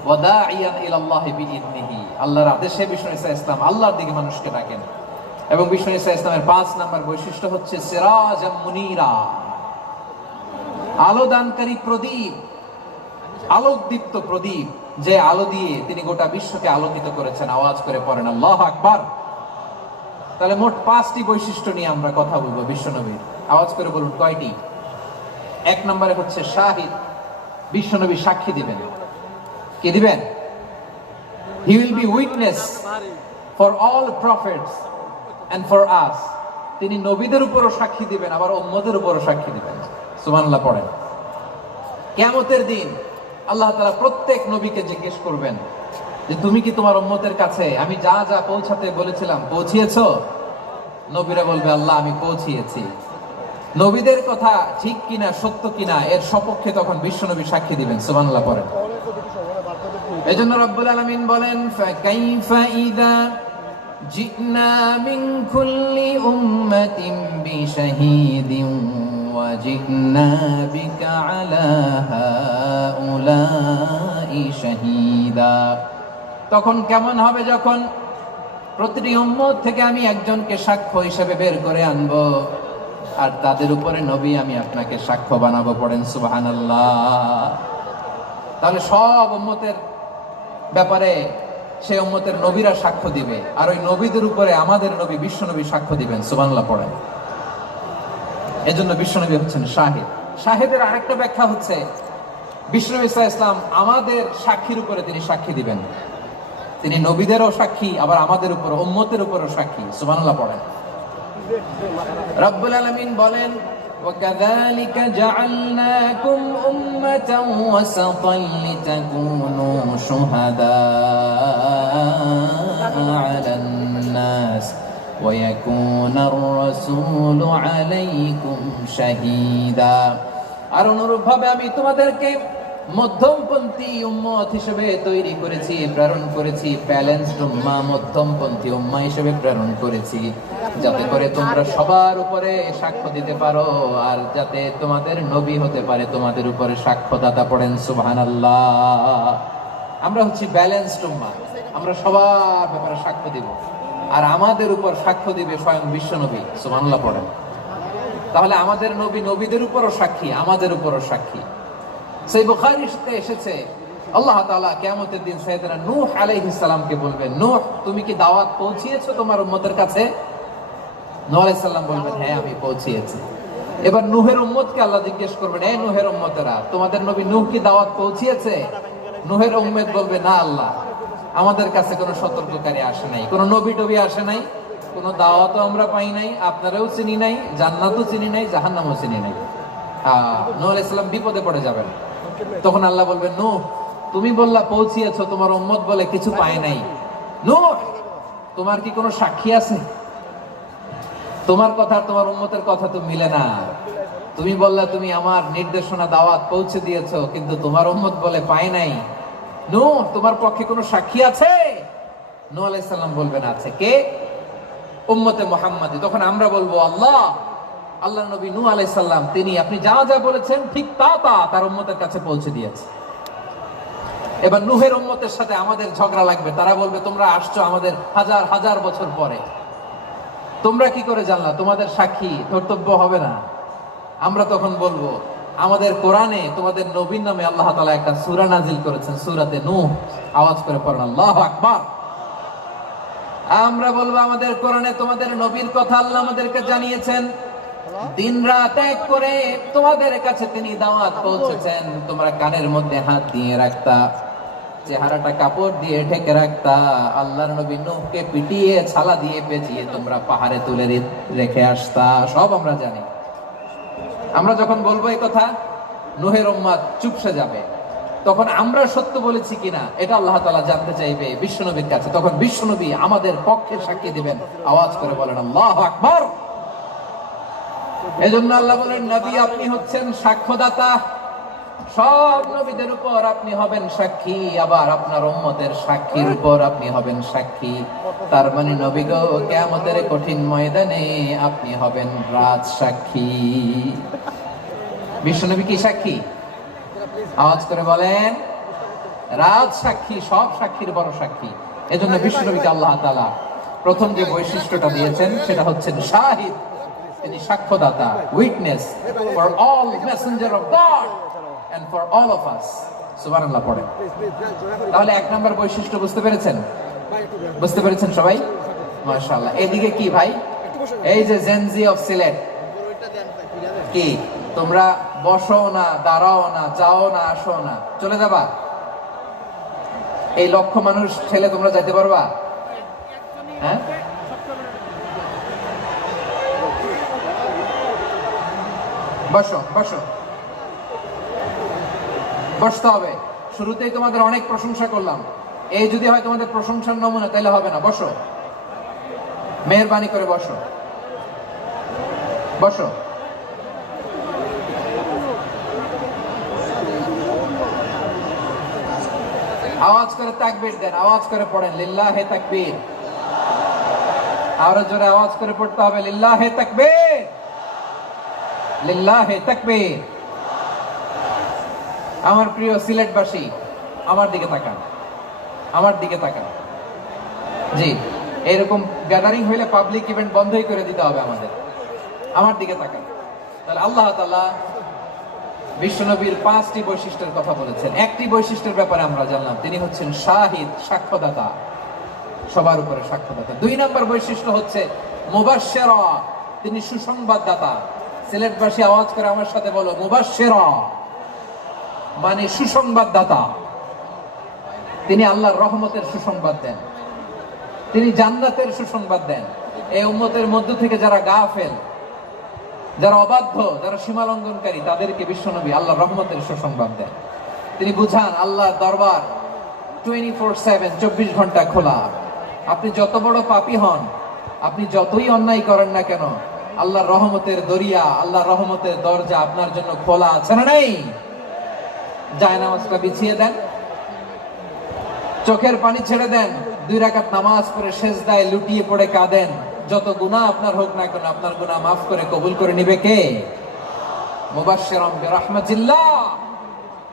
ওয়া দাঈয়ান ইলাল্লাহি বিইذনিহি, আল্লাহর আদেশে বিষ্ণু ইসলাম আল্লাহর দিকে মানুষকে ডাকেন। এবং বিষ্ণু ইসলামের 5 নম্বর বৈশিষ্ট্য হচ্ছে সিরাজাম মুনীরা, আলো দানকারী প্রদীপ, আলোকদীপ্ত প্রদীপ, যে আলো দিয়ে তিনি গোটা বিশ্বকে আলোকিত করেছেন। আওয়াজ করে পড়েন আল্লাহু আকবার। তাহলে মোট 5টি বৈশিষ্ট্য নিয়ে আমরা কথা বলবো বিশ্বনবীর। আওয়াজ করে বলুন কয়টি? 1 নম্বরে হচ্ছে শাহিদ, বিশ্বনবী সাক্ষী দিবেন। কি দিবেন? He will be witness for all prophets and for us, তিনি নবীদের উপরও সাক্ষী দিবেন, আবার উম্মতের উপরও সাক্ষী দিবেন। সুবহানাল্লাহ পড়েন। কিয়ামতের দিন আল্লাহ তাআলা প্রত্যেক নবীকে জিজ্ঞেস করবেন যে তুমি কি তোমার উম্মতের কাছে আমি যা যা পৌঁছাতে বলেছিলাম পৌঁছিয়েছো? নবীরা বলবে আল্লাহ আমি পৌঁছিয়েছি। নবীদের কথা ঠিক কিনা সত্য কিনা এর সপক্ষে তখন বিশ্বনবী সাক্ষী দিবেন। সুবহানাল্লাহ পড়েন। এজন্য রব্বুল আলামিন বলেন ফাকাইফা ইযা জিনা মিন কুল্লি উম্মাতিন বিশাহীদিন ওয়া জিনা বিকা আলা হাউলাই শাহীদা। তখন কেমন হবে যখন প্রতিটি উম্মত থেকে আমি একজনকে সাক্ষ্য হিসেবে বের করে আনবো, আর তাদের উপরে নবী আমি আপনাকে সাক্ষ্য বানাবো। পড়েন সুবহানাল্লাহ। তাহলে সব উম্মতের ব্যাপারে সেই উম্মতের নবীরা সাক্ষ্য দিবে, আর ওই নবীদের উপরে আমাদের নবী বিশ্বনবী সাক্ষ্য দিবেন। সুবহানাল্লাহ পড়েন। এজন্য বিশ্বনবী হচ্ছেন শাহিদ। শাহিদের আরেকটা ব্যাখ্যা হচ্ছে বিশ্বনবী সাল্লাল্লাহু আলাইহি ওয়াসাল্লাম আমাদের সাক্ষীর উপরে তিনি সাক্ষী দিবেন। তিনি নবীদেরও সাক্ষী, আবার আমাদের উপর উম্মতের উপরও সাক্ষী। সুবহানাল্লাহ পড়েন। রব্বুল আলামিন বলেন وَكَذَلِكَ جَعَلْنَاكُمْ أُمَّةً وَسَطًا لِتَكُونُوا شُهَدَاءَ عَلَى النَّاسِ وَيَكُونَ الرَّسُولُ عَلَيْكُمْ شَهِيدًا। আর অনুরূপভাবে আমি তোমাদেরকে মধ্যমপন্থী উম্মত হিসেবে তৈরি করেছি, প্রেরণ করেছি। ব্যালেন্সড উম্মাহ, মধ্যমপন্থী উম্মাহ হিসেবে প্রেরণ করেছি, যাতে করে তোমরা সবার উপরে সাক্ষ্য দিতে পারো, আর যাতে তোমাদের নবী হতে পারে তোমাদের উপরে সাক্ষ্যদাতা। পড়েন সুবহানাল্লাহ। আমরা হচ্ছি ব্যালেন্সড উম্মাহ, আমরা সবার ব্যাপারে সাক্ষ্য দিব, আর আমাদের উপর সাক্ষ্য দিবে স্বয়ং বিশ্বনবী। সুবহানাল্লাহ পড়েন। তাহলে আমাদের নবী নবীদের উপরও সাক্ষী, আমাদের উপরও সাক্ষী। সেই বুখারীতে এসেছে আল্লাহ তাআলা কিয়ামতের দিন সাইয়েদনা নূহ আলাইহিস সালামকে বলবেন, নূহ তুমি কি দাওয়াত পৌঁছিয়েছো তোমার উম্মতের কাছে? নূহ আলাইহিস সালাম বলবেন হ্যাঁ আমি পৌঁছিয়েছি। এবার নূহের উম্মতকে আল্লাহ জিজ্ঞেস করবেন, এই নূহের উম্মতেরা তোমাদের নবী নূহ কি দাওয়াত পৌঁছিয়েছে? নূহের উম্মত বলবে না আল্লাহ, আমাদের কাছে কোনো সতর্ককারী আসে নাই, কোনো নবী টবি আসে নাই, কোনো দাওয়াতও আমরা পাই নাই, আপনারাও চিনি নাই, জান্নাতও চিনি নাই, জাহান্নামও চিনি নাই। নূহ আলাইহিস সালাম বিপদে পড়ে যাবেন। তখন আল্লাহ বলবেন নূহ তুমি বললা পৌঁছিয়েছো, তোমার উম্মত বলে কিছু পায় নাই। নূহ তোমার কি কোনো সাক্ষী আছে? তোমার কথা তোমার উম্মতের কথা তো মিলে না। তুমি বললা তুমি আমার নির্দেশনা দাওয়াত পৌঁছে দিয়েছো, কিন্তু তোমার উম্মত বলে পায় নাই। নূহ তোমার পক্ষে কোনো সাক্ষী আছে? নূহ আলাইহিস সালাম বলবেন আছে। কে? উম্মতে মুহাম্মাদী। তখন আমরা বলবো আল্লাহ নবী নূহ আলাইহিস সালাম তিনি আপনি যা যা বলেছেন ঠিক তা তার উম্মতের কাছে পৌঁছে দিয়েছে। এবার নূহের উম্মতের সাথে আমাদের ঝগড়া লাগবে। তারা বলবে তোমরা আসছো আমাদের হাজার হাজার বছর পরে, তোমরা কি করে জানলা? তোমাদের সাক্ষী কর্তব্য হবে না? আমরা তখন বলবো আমাদের কোরআনে তোমাদের নবীর নামে আল্লাহ তাআলা একটা সূরা নাজিল করেছেন, সূরাতে নূহ। আওয়াজ করে পড়েন আল্লাহু আকবার। আমরা বলবো আমাদের কোরআনে তোমাদের নবীর কথা আল্লাহ আমাদেরকে জানিয়েছেন, দিন রাত এক করে তোমাদের কাছে তিনি দাওয়াত পৌঁছেছেন। তোমরা কানের মধ্যে হাত দিয়ে রাখতা, চেহারাটা কাপড় দিয়ে ঢেকে রাখতা, আল্লাহর নবী নূহকে পিটিয়ে ছালা দিয়ে পেঁচিয়ে তোমরা পাহাড়ে তুলে রেখে আসতা। সব আমরা জানি। আমরা যখন বলবো এই কথা নূহের উম্মত চুপসে যাবে। তখন আমরা সত্য বলেছি কিনা এটা আল্লাহ তাআলা জানতে চাইবে বিশ্বনবীর কাছে। তখন বিশ্বনবী আমাদের পক্ষে সাক্ষী দিবেন। আওয়াজ করে বলেন আল্লাহু আকবার। এজন্য আল্লাহ বলেন নবী আপনি হচ্ছেন সাক্ষ্যদাতা, সব নবীদের উপর আপনি হবেন সাক্ষী, আবার আপনার উম্মতের সাক্ষীর উপর আপনি হবেন সাক্ষী। তার মানে নবী গো কিয়ামতের কঠিন ময়দানে আপনি হবেন রাজ সাক্ষী। বিশ্বনবী কি সাক্ষী? আওয়াজ করে বলেন রাজ সাক্ষী, সব সাক্ষীর বড় সাক্ষী। এজন্য বিশ্বনবীকে আল্লাহ তাআলা প্রথম যে বৈশিষ্ট্যটা দিয়েছেন সেটা হচ্ছে শাহিদ। তিনি সাক্ষ্যদাতা, witness for all messenger of God and for all of us. সুবহানাল্লাহ পড়েন। তাহলে এক নাম্বার বৈশিষ্ট্য বুঝতে পেরেছেন? বুঝতে পেরেছেন সবাই? মাশাআল্লাহ। এদিকে কি ভাই? এই যে জেনজি অফ সিলেট, কি তোমরা বসো না, দাঁড়াও না, যাও না, আসো না, চলে যাবা? এই লক্ষ মানুষ ঠেলে তোমরা যাইতে পারবা? হ্যাঁ বসো বসো, বসতে হবে। শুরুতেই তোমাদের অনেক প্রশংসা করলাম, এই যদি হয় তোমাদের প্রশংসার নমুনা তাহলে হবে না। বসো, মেহেরবানি করে বসো, বসো। আওয়াজ করে তাকবীর দেন, আওয়াজ করে পড়েন লিল্লাহে তাকবীর। আরো জোরে আওয়াজ করে পড়তে হবে লিল্লাহে তাকবীর, লিল্লাহে তাকবীর। আমার প্রিয় সিলেটবাসী, আমার দিকে তাকান, আমার দিকে তাকান। জি, এরকম গ্যাদারিং হইলে পাবলিক ইভেন্ট বন্ধই করে দিতে হবে আমাদের। আমার দিকে তাকান। তাহলে আল্লাহ তাআলা বিশ্বনবীর 5টি বৈশিষ্ট্যের কথা বলেছেন। একটি বৈশিষ্ট্যের ব্যাপারে আমরা জানলাম, তিনি হচ্ছেন শাহিদ, সাক্ষ্যদাতা, সবার উপরে সাক্ষ্যদাতা। 2 নম্বর বৈশিষ্ট্য হচ্ছে মুবাশশিরা, তিনি সুসংবাদদাতা। সিলেটবাসী আওয়াজ করে আমার সাথে বলো, মুবাশশিরা মানে সুসংবাদদাতা। তিনি আল্লাহর রহমতের সুসংবাদ দেন, তিনি জান্নাতের সুসংবাদ দেন। এই উম্মতের মধ্য থেকে যারা গাফেল, যারা অবাধ্য, যারা সীমালঙ্ঘনকারী, তাদেরকে বিশ্বনবী আল্লাহর রহমতের সুসংবাদ দেন। তিনি বুঝান আল্লাহর দরবার 24/7, 24 ঘন্টা খোলা। আপনি যত বড় পাপী হন, আপনি যতই অন্যায় করেন না কেন, আল্লাহর রহমতের দরিয়া, আল্লাহর রহমতের দরজা আপনার জন্য খোলা আছে না নাই? জায়নামাজটা বিছিয়ে দেন, চোখের পানি ছেড়ে দেন, 2 রাকাত নামাজ পড়ে সেজদায় লুটিয়ে পড়ে কাঁদেন। যত গুনাহ আপনার হোক না কেন, আপনার গুনাহ মাফ করে কবুল করে নিবে কে? মুবাশশিরাম বিরাহমাতিল্লাহ,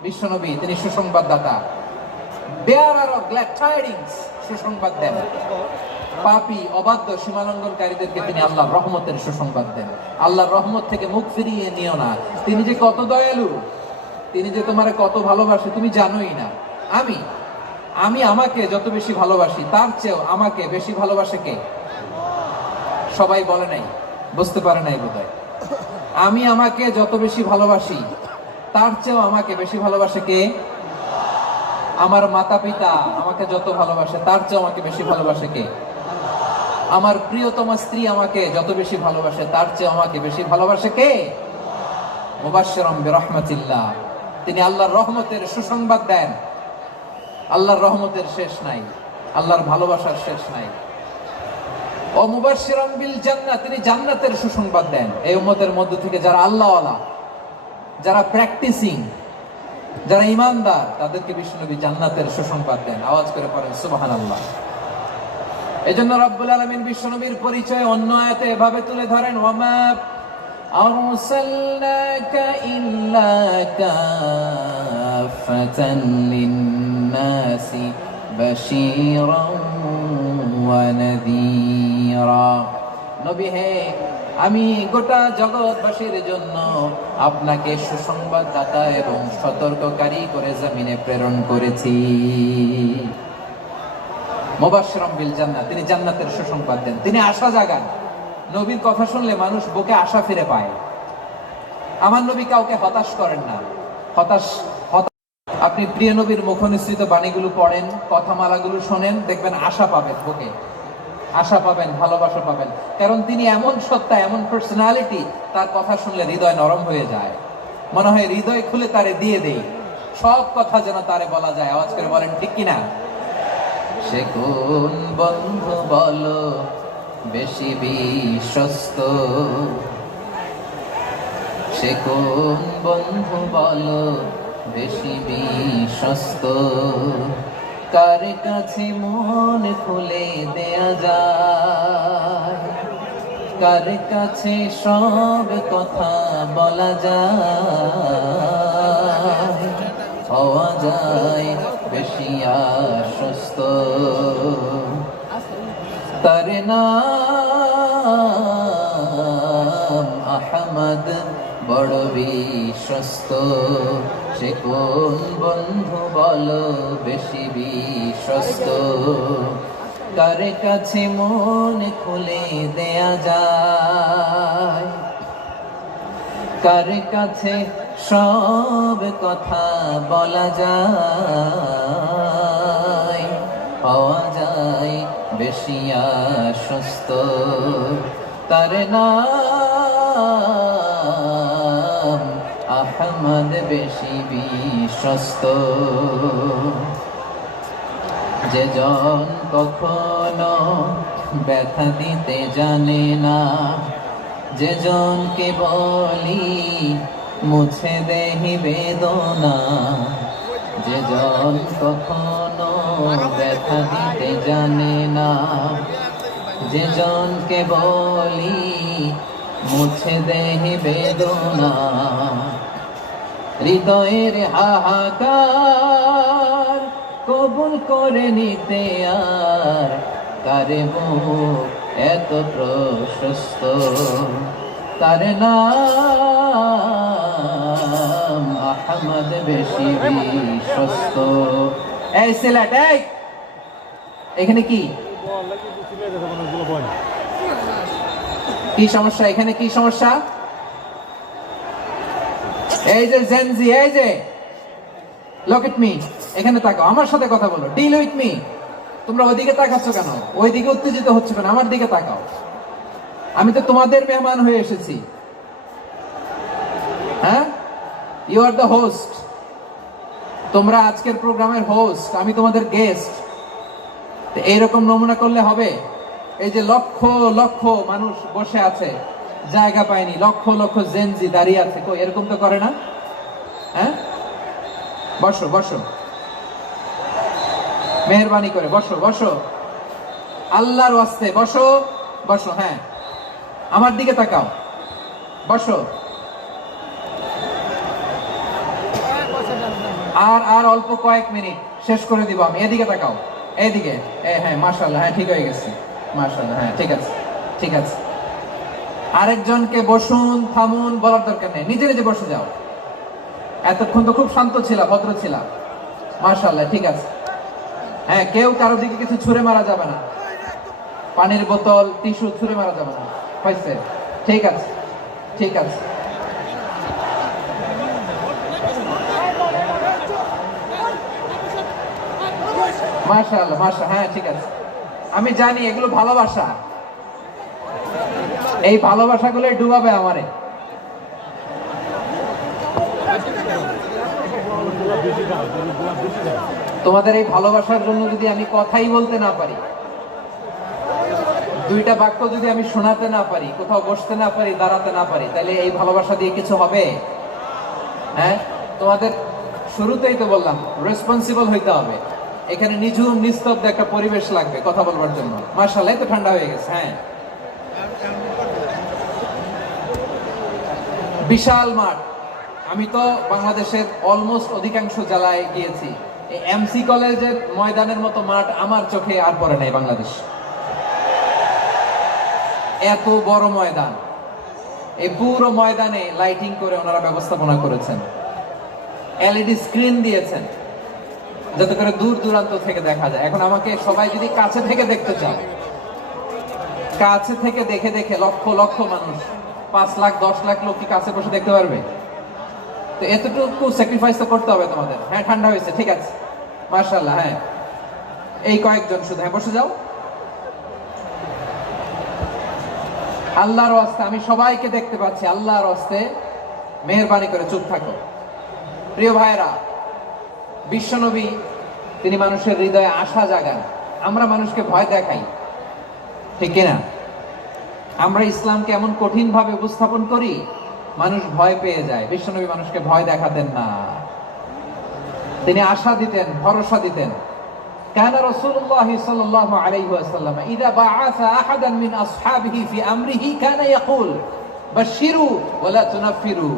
বিশ্বনবী তিনি সুসংবাদদাতা। বেয়ারার অফ গ্ল্যাড টাইডিংস, সুসংবাদ দেন। পাপী, অবাধ্য, সীমালঙ্ঘনকারীদেরকে তিনি আল্লাহর রহমতের সুসংবাদ দেন। আল্লাহর রহমত থেকে মুখ ফিরিয়ে নিও না। তিনি যে কত দয়ালু, তিনি যে তোমারে কত ভালোবাসে তুমি জানোই না। আমি আমাকে যত বেশি ভালোবাসি, তার চেয়েও আমাকে বেশি ভালোবাসে কে? সবাই বলে নাই, বুঝতে পারে নাই বোধহয়। আমি আমাকে যত বেশি ভালোবাসি, তার চেয়েও আমাকে বেশি ভালোবাসে কে? আমার মাতা পিতা আমাকে যত ভালোবাসে, তার চেয়েও আমাকে বেশি ভালোবাসে কে? আমার প্রিয়তমা স্ত্রী আমাকে যত বেশি ভালোবাসে, তার চেয়ে আমাকে বেশি ভালোবাসে কে? মুবাশশিরাম বিরাহমাতিল্লাহ, তিনি আল্লাহর রহমতের সুসংবাদ দেন। আল্লাহর রহমতের শেষ নাই, আল্লাহর ভালোবাসার শেষ নাই। ও মুবাশশিরাম বিল জান্নাহ, তিনি জান্নাতের সুসংবাদ দেন। এই উম্মতের মধ্য থেকে যারা আল্লাহওয়ালা, যারা প্র্যাকটিসিং, যারা ঈমানদার, তাদেরকে বিশ্বনবী জান্নাতের সুসংবাদ দেন। আওয়াজ করে পড়েন সুবহানাল্লাহ। এজন্য রব্বুল আলামিন বিশ্বনবীর পরিচয় অন্য আয়াতে এভাবে তুলে ধরেন, ওয়ামা আরসালনাকা ইল্লা কাফাতান লিন-নাসি বাশীরান ওয়া নাযীরা। নবী হে, আমি গোটা জগৎবাসীর জন্য আপনাকে সুসংবাদদাতা এবং সতর্ককারী করে জমিনে প্রেরণ করেছি। মুবাশশিরাম বিল জান্নাহ, তিনি জান্নাতের সুসংবাদ দেন, তিনি আশা জাগান। নবীর কথা শুনলে মানুষ বুকে আশা ফিরে পায়। আমার নবী কাউকে হতাশ করেন না। আপনি প্রিয় নবীর মুখনিসৃত বাণীগুলো পড়েন, কথামালাগুলো শোনেন, দেখবেন আশা পাবেন, বুকে আশা পাবেন, ভালোবাসা পাবেন। কারণ তিনি এমন সত্তা, এমন পার্সোনালিটি, তার কথা শুনলে হৃদয় নরম হয়ে যায়। মনে হয় হৃদয় খুলে তারে দিয়ে দেই, সব কথা যেন তারে বলা যায়। আওয়াজ করে বলেন ঠিক কিনা? সে কোন বন্ধু বলো বেশি বিশ্বস্ত, সে কোন বন্ধু বলো বেশি বিশ্বস্ত, কার কাছে মন খুলে দেয়া যায়, কার কাছে সব কথা বলা যায়, হওয়া যায় বেশি আশ্বস্ত। তার নাম আহমদ, বড় বিশ্বস্ত। সে কোন বন্ধু বলো বেশি বিশ্বস্ত, কার কাছে মন খুলে দেয়া যায়, কার কাছে সব কথা বলা যায়, পাওয়া যায় বেশি আশ্বস্ত। তার নাম আহমদ বেশি বিশ্বস্ত, যে জন কখনো ব্যথা দিতে জানে না, যে জনকে বলি মুছে দেহি বেদনা, যে জন কখনো ব্যথা দিতে জানে না, যে জনকে বলি মুছে দেহি বেদনা, হৃদয়ের হাহাকার কবুল করে নিতে আর কারে বুক এত প্রশস্ত, তার নাম আহমদ বেশি বিশ্বস্ত। এই সিলেট, এই এখানে কি কি সমস্যা? এখানে কি সমস্যা? এই যে জেনজি, এই যে লুক এট মি, এখানে তাকাও, আমার সাথে কথা বলো, ডিল উইথ মি। তোমরা ওইদিকে তাকাচ্ছ কেন? ওইদিকে উত্তেজিত হচ্ছে কেন? আমার দিকে তাকাও, আমি তো তোমাদের মেহমান হয়ে এসেছি। হ্যাঁ, ইউ আর দ্য হোস্ট, তোমরা আজকের প্রোগ্রামের হোস্ট, আমি তোমাদের গেস্ট। এইরকম নমুনা করলে হবে? এই যে লক্ষ লক্ষ মানুষ বসে আছে, জায়গা পায়নি, লক্ষ লক্ষ জেনজি দাঁড়িয়ে আছে, কই এরকম তো করে না? হ্যাঁ, বসো বসো, মেহরবানি করে বসো বসো, আল্লাহর ওয়াস্তে বসো বসো। হ্যাঁ, আমার দিকে তাকাও, বসো। আর অল্প কয়েক মিনিট, শেষ করে দিব আমি। এদিকে তাকাও, এইদিকে। হ্যাঁ, মাশাআল্লাহ, হ্যাঁ ঠিক হয়ে গেছে, মাশাআল্লাহ, হ্যাঁ ঠিক আছে ঠিক আছে। আরেকজনকে বসুন থামুন বলার দরকার নেই, নিজে নিজে বসে যাও। এতক্ষণ তো খুব শান্ত ছিলা, ভদ্র ছিলা, মাশাআল্লাহ, ঠিক আছে। হ্যাঁ, কেউ কারো দিকে কিছু ছুঁড়ে মারা যাবে না, পানির বোতল, টিস্যু ছুঁড়ে মারা যাবে না, হয়েছে? ঠিক আছে ঠিক আছে। মাশাআল্লাহ মাশাআল্লাহ, হ্যাঁ ঠিক আছে। আমি জানি এগুলো ভালোবাসা, এই ভালোবাসাগুলো ডুবাবে আমারে। তোমাদের এই ভালোবাসার জন্য যদি আমি কথাই বলতে না পারি, দুইটা বাক্য যদি আমি শোনাতে না পারি, কোথাও বসতে না পারি, দাঁড়াতে না পারি, তাহলে এই ভালোবাসা দিয়ে কিছু হবে? হ্যাঁ, তোমাদের শুরুতেই তো বললাম রেসপন্সিবল হইতে হবে। এখানে নিঝুম নিস্তব্ধ একটা পরিবেশ লাগবে কথা বলবার জন্য। মাশাআল্লাহ, তো ঠান্ডা হয়ে গেছে। হ্যাঁ, বিশাল মাঠ। আমি তো বাংলাদেশের অলমোস্ট অধিকাংশ জেলায় গিয়েছি, এই এমসি কলেজের ময়দানের মতো মাঠ আমার চোখে আর পড়ে নাই বাংলাদেশ। এত বড় ময়দান, এই পুরো ময়দানে লাইটিং করে ওনারা ব্যবস্থাপনা করেছেন, এলইডি স্ক্রিন দিয়েছেন যাতে করে দূর দূরান্ত থেকে দেখা যায়। এখন আমাকে সবাই যদি কাছে থেকে দেখতে চাও, কাছে থেকে দেখে দেখে লক্ষ লক্ষ মানুষ, 5 লাখ 10 লাখ লোক কি কাছে বসে দেখতে পারবে? তো এতটুকু স্যাক্রিফাইস তো করতে হবে তোমাদের। হ্যাঁ, ঠান্ডা হয়েছে, ঠিক আছে, মাশাআল্লাহ। হ্যাঁ, এই কয়েকজন শুধু, হ্যাঁ বসে যাও। আল্লাহর ওয়াস্তে আমি সবাইকে দেখতে পাচ্ছি, আল্লাহর ওয়াস্তে মেহেরবানি করে চুপ থাকো। প্রিয় ভাইরা, বিশ্বনবী তিনি মানুষের হৃদয়ে আশা জাগান। আমরা মানুষকে ভয় দেখাই, ঠিক কিনা? আমরা ইসলামকে এমন কঠিন ভাবে উপস্থাপন করি, মানুষ ভয় পেয়ে যায়। বিশ্বনবী মানুষকে ভয় দেখাতেন না, তিনি আশা দিতেন, ভরসা দিতেন। কানা রাসূলুল্লাহ সাল্লাল্লাহু আলাইহি ওয়াসাল্লাম ইযা বাআসা আহাদান মিন আসহাবিহি ফি আমরিহি কানা ইয়াকুল বাশশিরু ওয়া লা তুনাফিরু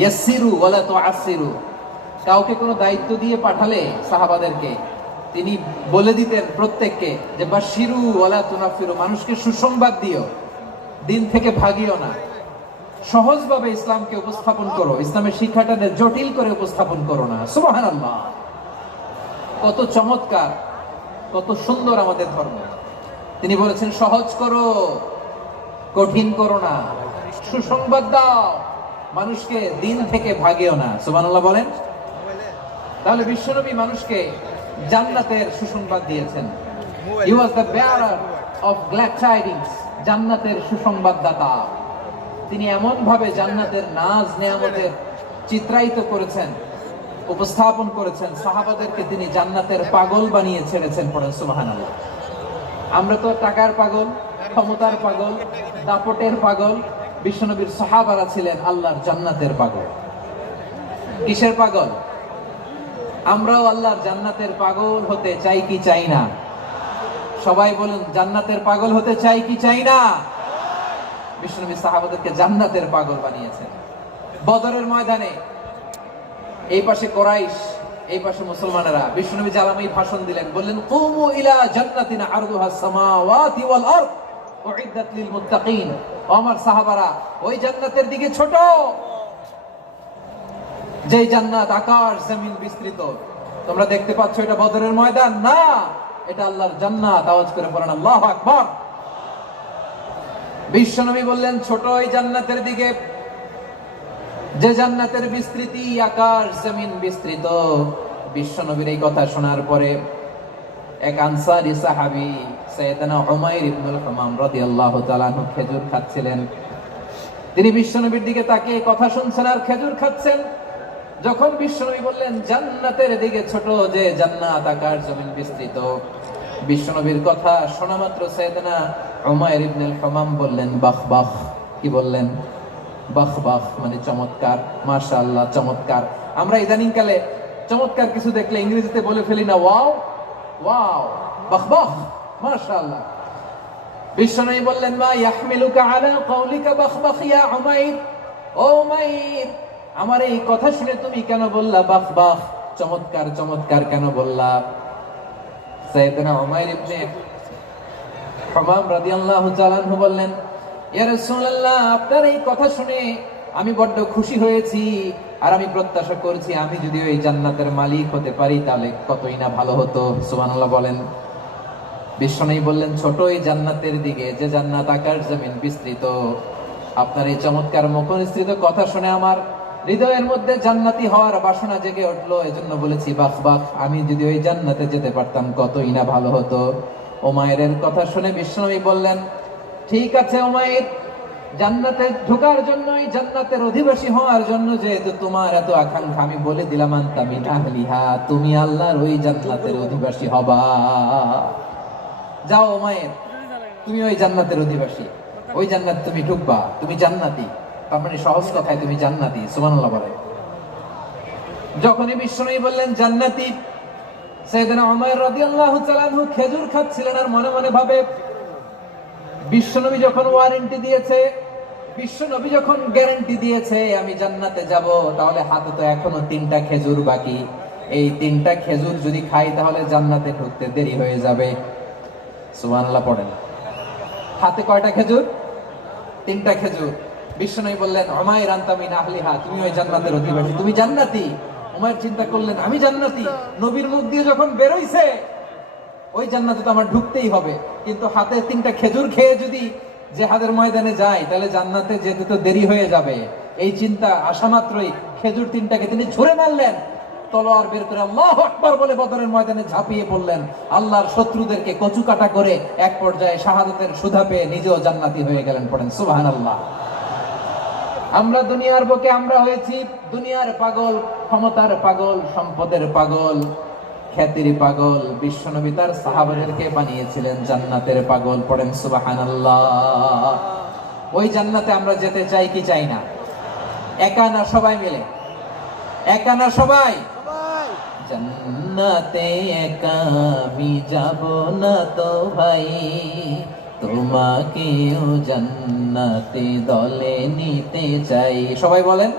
ইয়াসসিরু ওয়া লা তুআসসিরু। কাউকে কোনো দায়িত্ব দিয়ে পাঠালে সাহাবাদেরকে তিনি বলে দিতেন প্রত্যেককে যে বাশশিরু ওয়া লা তুনাফিরু, মানুষকে সুসংবাদ দিও, দিন থেকে ভাগিও না। সহজভাবে ইসলামকে উপস্থাপন করো, ইসলামের শিক্ষাটা জটিল করে উপস্থাপন করো না। সুবহানাল্লাহ, কত চমৎকার, কত সুন্দর আমাদের ধর্ম। তিনি বলেছেন সহজ করো, কঠিন করো না, সুসংবাদ দাও, মানুষকে দিন থেকে ভাগিও না। সুবহানাল্লাহ বলেন। তাহলে বিশ্বনবী মানুষকে জান্নাতের সুসংবাদ দিয়েছেন। He was the bearer of glad tidings, জান্নাতের সুসংবাদদাতা। তিনি এমন ভাবে জান্নাতের নাজ নেয়ামতের চিত্রায়িত করেছেন, উপস্থাপন করেছেন, সাহাবাদেরকে তিনি জান্নাতের পাগল বানিয়ে ছেড়েছেন। পড়েন সুবহানাল্লাহ। আমরা তো টাকার পাগল, ক্ষমতার পাগল, দাপটের পাগল। বিশ্বনবীর সাহাবারা ছিলেন আল্লাহর জান্নাতের পাগল। কিসের পাগল? আমরাও আল্লাহর জান্নাতের পাগল হতে চাই কি চাই না? সবাই বলুন, জান্নাতের পাগল হতে চাই কি চাই না? বিশ্বনবী সাহাবাদেরকে জান্নাতের পাগল বানিয়েছেন। বদরের ময়দানে এই পাশে কোরাইশ, এই পাশে মুসলমানেরা। বিশ্বনবী জালামি ভাষণ দিলেন, বললেন, কুমু ইলা জান্নাতিন আরদুহাস সামাওয়াতি ওয়াল আরদ উইদ্দাত লিল মুত্তাকিন। ও আমার সাহাবারা, ওই জান্নাতের দিকে ছোট, যে জান্নাত আকাশ জমিন বিস্তৃত। তোমরা দেখতে পাচ্ছ এটা বদরের ময়দান না, এটা আল্লাহর জান্নাত। আওয়াজ করে বলেন আল্লাহু আকবার। বিশ্বনবী বললেন, ছোট ওই জান্নাতের দিকে, যে জান্নাতের বিস্তৃতি আকাশ জমিন বিস্তৃত। বিশ্বনবীর এই কথা শোনার পরে এক আনসারী সাহাবী সাইয়েদনা উমাইর ইবনুল হামাম রাদিয়াল্লাহু তাআলা আনহু খেজুর খাচ্ছিলেন। তিনি বিশ্বনবীর দিকে তাকিয়ে কথা শুনছেন আর খেজুর খাচ্ছেন। যখন বিশ্বনবী বললেন জান্নাতের দিকে ছোট, যে জান্নাত আকাশ জমিন বিস্তৃত, বিশ্বনবীর কথা শোনা মাত্র সাইয়েদনা উমাইর ইবনুল হামাম বললেন বাহ বাহ। কি বললেন? বাহ বাহ, মানে চমৎকার, মাশাআল্লাহ, চমৎকার। আমরা ইদানিং কালে চমৎকার কিছু দেখলে ইংরেজিতে বলে ফেলি না, ওয়াও ওয়াও, বাহ বাহ, মাশাআল্লাহ। বিশ্বনবী বললেন, মা ইয়াহমিলুকা আলা কাউলিকা বাহ বাহ ইয়া উমাইর। ও উমাইর, আমার এই কথা শুনে তুমি কেন বললা বাহ বাহ, চমৎকার চমৎকার কেন বললা? সাইয়েদনা উমাইর ইবনে হামাম রাদিয়াল্লাহু তাআলা আনহু বললেন, ইয়া রাসূলুল্লাহ, আপনার এই কথা শুনে আমি বড্ড খুশি হয়েছি, আর আমি প্রত্যাশা করছি আমি যদি ওই জান্নাতের মালিক হতে পারি তাহলে কতই না ভালো হতো। সুবহানাল্লাহ বলেন। বিশ্বনবী বললেন, ছোট এই জান্নাতের দিকে, যে জান্নাত আকাশ জমিন বিস্তৃত। আপনার এই চমৎকার মুখনিসৃত কথা শুনে আমার হৃদয়ের মধ্যে জান্নাতি হওয়ার বাসনা জেগে উঠলো, এজন্য বলেছি বাহ বাহ, আমি যদি ওই জান্নাতে যেতে পারতাম কতই না ভালো হতো। উমাইরের কথা শুনে বিশ্বনবী বললেন, ঠিক আছে উমাইর, জান্নাতে ঢোকার জন্য, জান্নাতের অধিবাসী হওয়ার জন্য যেহেতু তোমার এত আকাঙ্ক্ষা, আমি বলে দিলাম আনতা মিন আহলিহা, তুমি আল্লাহর ওই জান্নাতের অধিবাসী হবা। যাও উমাইর, তুমি ওই জান্নাতের অধিবাসী, ওই জান্নাত তুমি ঢুকবা, তুমি জান্নাতি। তার মানে সহজ কথায় তুমি জান্নাতি। সুবহানাল্লাহ বলে। যখনই বিশ্বনবী বললেন জান্নাতি, সাইয়েদনা উমাইর রাদিয়াল্লাহু তাআলা আনহু খেজুর খাচ্ছিলেন আর মনে মনে ভাবে, বিশ্বনবী যখন ওয়ারেন্টি দিয়েছে, বিশ্বনবী যখন গ্যারান্টি দিয়েছে আমি জান্নাতে যাব, তাহলে হাতে তো এখনো 3টা খেজুর বাকি। এই 3টা খেজুর যদি খাই তাহলে জান্নাতে ঢুকতে দেরি হয়ে যাবে। সুবহানাল্লাহ পড়েন। হাতে কয়টা খেজুর? 3টা খেজুর। বিশ্বনবী বললেন, উমাইর আনতা মিন আহলিহা, তুমি ওই জান্নাতের অধিবাসী, তুমি জান্নাতি। উমাইর চিন্তা করলেন, আমি জান্নাতি, নবীর মুখ দিয়ে যখন বেরোইছে ওই জান্নাতে তো আমার ঢুকতেই হবে, কিন্তু হাতে 3টা খেজুর খেয়ে যদি জিহাদের ময়দানে যাই তাহলে জান্নাতে যেতে তো দেরি হয়ে যাবে। এই চিন্তা আসা মাত্রই খেজুর 3টাকে তিনি ছুঁড়ে মারলেন, তলোয়ার বের করে আল্লাহু আকবার বলে বদরের ময়দানে ঝাঁপিয়ে পড়লেন। আল্লাহর শত্রুদেরকে কচুকাটা করে এক পর্যায়ে শাহাদাতের সুধা পেয়ে নিজেও জান্নাতি হয়ে গেলেন। পড়েন সুবহানাল্লাহ। আমরা দুনিয়ার বুকে আমরা হয়েছি দুনিয়ার পাগল, ক্ষমতার পাগল, সম্পদের পাগল, খ্যাতির পাগল। বিশ্বনবী তার সাহাবাদেরকে বানিয়েছিলেন জান্নাতের পাগল। পড়েন সুবহানাল্লাহ। ওই জান্নাতে আমরা যেতে চাই কি চাই না? একা না সবাই মিলে? একা না সবাই? জান্নাতে একা আমি যাব না তো ভাই, তোমাকেও জান্নাতে দলে নিতে চাই। সবাই বলেন,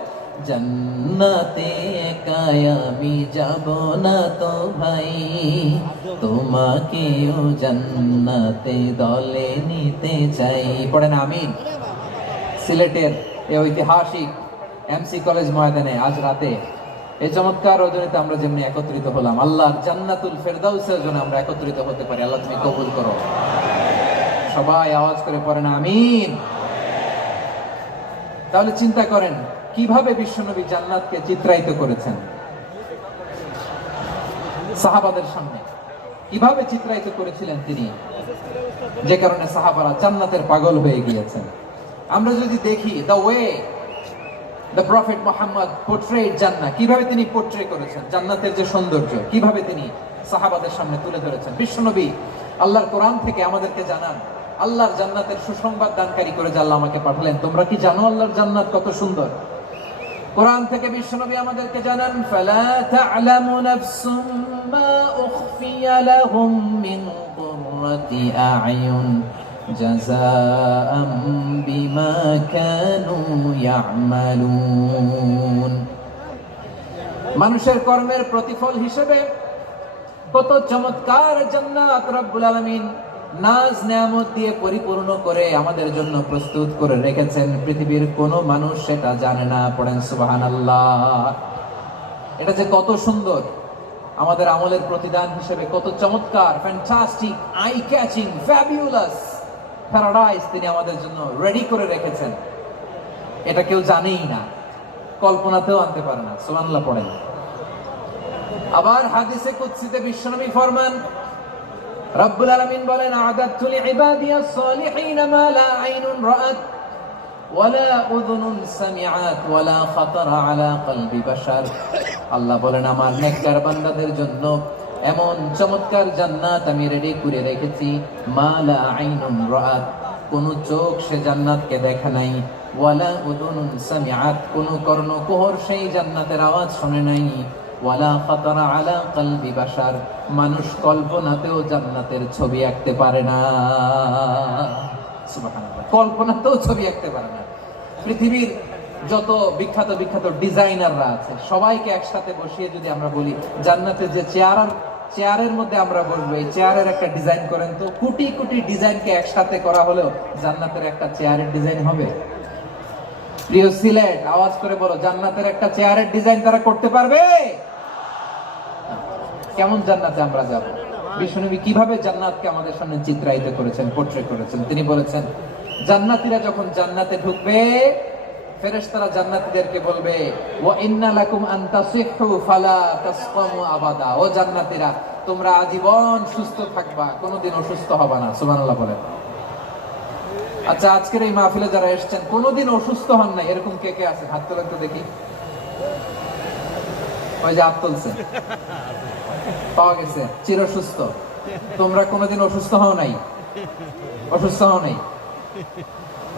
জান্নাতে একা আমি যাব না তো ভাই, তোমাকেও জান্নাতে দলে নিতে চাই। পড়েন আমিন। সিলেটের এই ঐতিহাসিক এমসি কলেজ ময়দানে আজ রাতে এই চমৎকার রজনীতে আমরা যেমনি একত্রিত হলাম, আল্লাহর জান্নাতুল ফেরদাউসের জন্য আমরা একত্রিত হতে পারি। আল্লাহ তুমি কবুল করো। সবাই আওয়াজ করে পড়েন আমিন। তাহলে চিন্তা করেন কিভাবে বিশ্বনবী জান্নাতকে চিত্রায়িত করেছেন সাহাবাদের সামনে, কিভাবে চিত্রায়িত করেছিলেন তিনি, যে কারণে সাহাবারা জান্নাতের পাগল হয়ে গিয়েছেন। আমরা যদি দেখি the way the prophet Muhammad portrait জান্নাত, কিভাবে তিনি পোর্ট্রে করেছেন জান্নাতের যে সৌন্দর্য, কিভাবে তিনি সাহাবাদের সামনে তুলে ধরেছেন। বিশ্বনবী আল্লাহর কোরআন থেকে আমাদেরকে জানান, আল্লাহর জান্নাতের সুসংবাদ দানকারী করে যে আল্লাহ আমাকে পাঠালেন, তোমরা কি জানো আল্লাহর জান্নাত কত সুন্দর? কোরআন থেকে বিশ্বনবী আমাদেরকে জানান, ফালা তা'লামু নাফসুম মা উখফিয়া লাহুম মিন কুররাতি আ'য়ুন জাযাআম বিমা কানু ইয়া'মালুন। মানুষের কর্মের প্রতিফল হিসেবে কত চমৎকার জান্নাত রব্বুল আলামিন নাজ নেয়ামত দিয়ে পরিপূর্ণ করে আমাদের জন্য প্রস্তুত করে রেখেছেন। পৃথিবীর কোন মানুষ সেটা জানে না। পড়েন সুবহানাল্লাহ। এটা যে কত সুন্দর, আমাদের আমলের প্রতিদান হিসেবে কত চমৎকার, fantastic, eye catching, fabulous paradise তিনি আমাদের জন্য রেডি করে রেখেছেন। এটা কেউ জানেই না, কল্পনাতেও আনতে পারে না। সুবহানাল্লাহ পড়েন। আবার হাদিসে কুদসিতে বিশ্বনবী ফরমান, রব্বুল আলামিন বলেন, আ'দাতু লিইবাদিয়াস সালিহিন মা লা আইনুন রাআত ওয়ালা উযুনুন সামিআত ওয়ালা খাতারা আলা কলবি বাশার। আল্লাহ বলেন, আমার নেককার বান্দাদের জন্য এমন চমৎকার জান্নাত আমি রেডি করে রেখেছি, মা লা আইনুন রাআত, কোন চোখ সে জান্নাতকে দেখে নাই, ওয়ালা উযুনুন সামিআত, কোন কর্ণকুহর সেই জান্নাতের আওয়াজ শুনে নাই, ওয়ালা খাতারা আলা কলবি বাশার, মানুষ কল্পনাতেও জান্নাতের ছবি আঁকতে পারে না। সুবহানাল্লাহ, কল্পনাতেও ছবি আঁকতে পারে না। পৃথিবীর যত বিখ্যাত বিখ্যাত ডিজাইনাররা আছে, সবাইকে একসাথে বসিয়ে যদি আমরা বলি জান্নাতের যে চেয়ারের মধ্যে আমরা বসবো, এই চেয়ারের একটা ডিজাইন করেন তো, কোটি কোটি ডিজাইনকে একসাথে করা হলেও জান্নাতের একটা চেয়ারের ডিজাইন হবে? প্রিয় সিলেট, আওয়াজ করে বলো, জান্নাতের একটা চেয়ারের ডিজাইন তারা করতে পারবে? কেমন জান্নাতে আমরা যাব? বিশ্বনবী কিভাবে জান্নাতকে আমাদের সামনে চিত্রায়িত করেছেন, পোর্ট্রে করেছেন। তিনি বলেছেন, জান্নাতীরা যখন জান্নাতে ঢুকবে, ফেরেশতারা জান্নাতীদেরকে বলবে, ওয়া ইন্না লাকুম আন তাসিহু ফালা তাসকামু আবাদা। ও জান্নাতীরা, তোমরা আজীবন সুস্থ থাকবা, কোনোদিন অসুস্থ হবে না। সুবহানাল্লাহ বলেন। আচ্ছা, আজকের এই মাহফিলে যারা এসেছেন কোনোদিন অসুস্থ হন নাই, এরকম কে কে আছে? হাত তোলেন তো দেখি। ওই যে হাত তুলছে, পাওয়া গেছে, চির সুস্থ। তোমরা কোনোদিন অসুস্থ হও নাই? অসুস্থ হও নাই?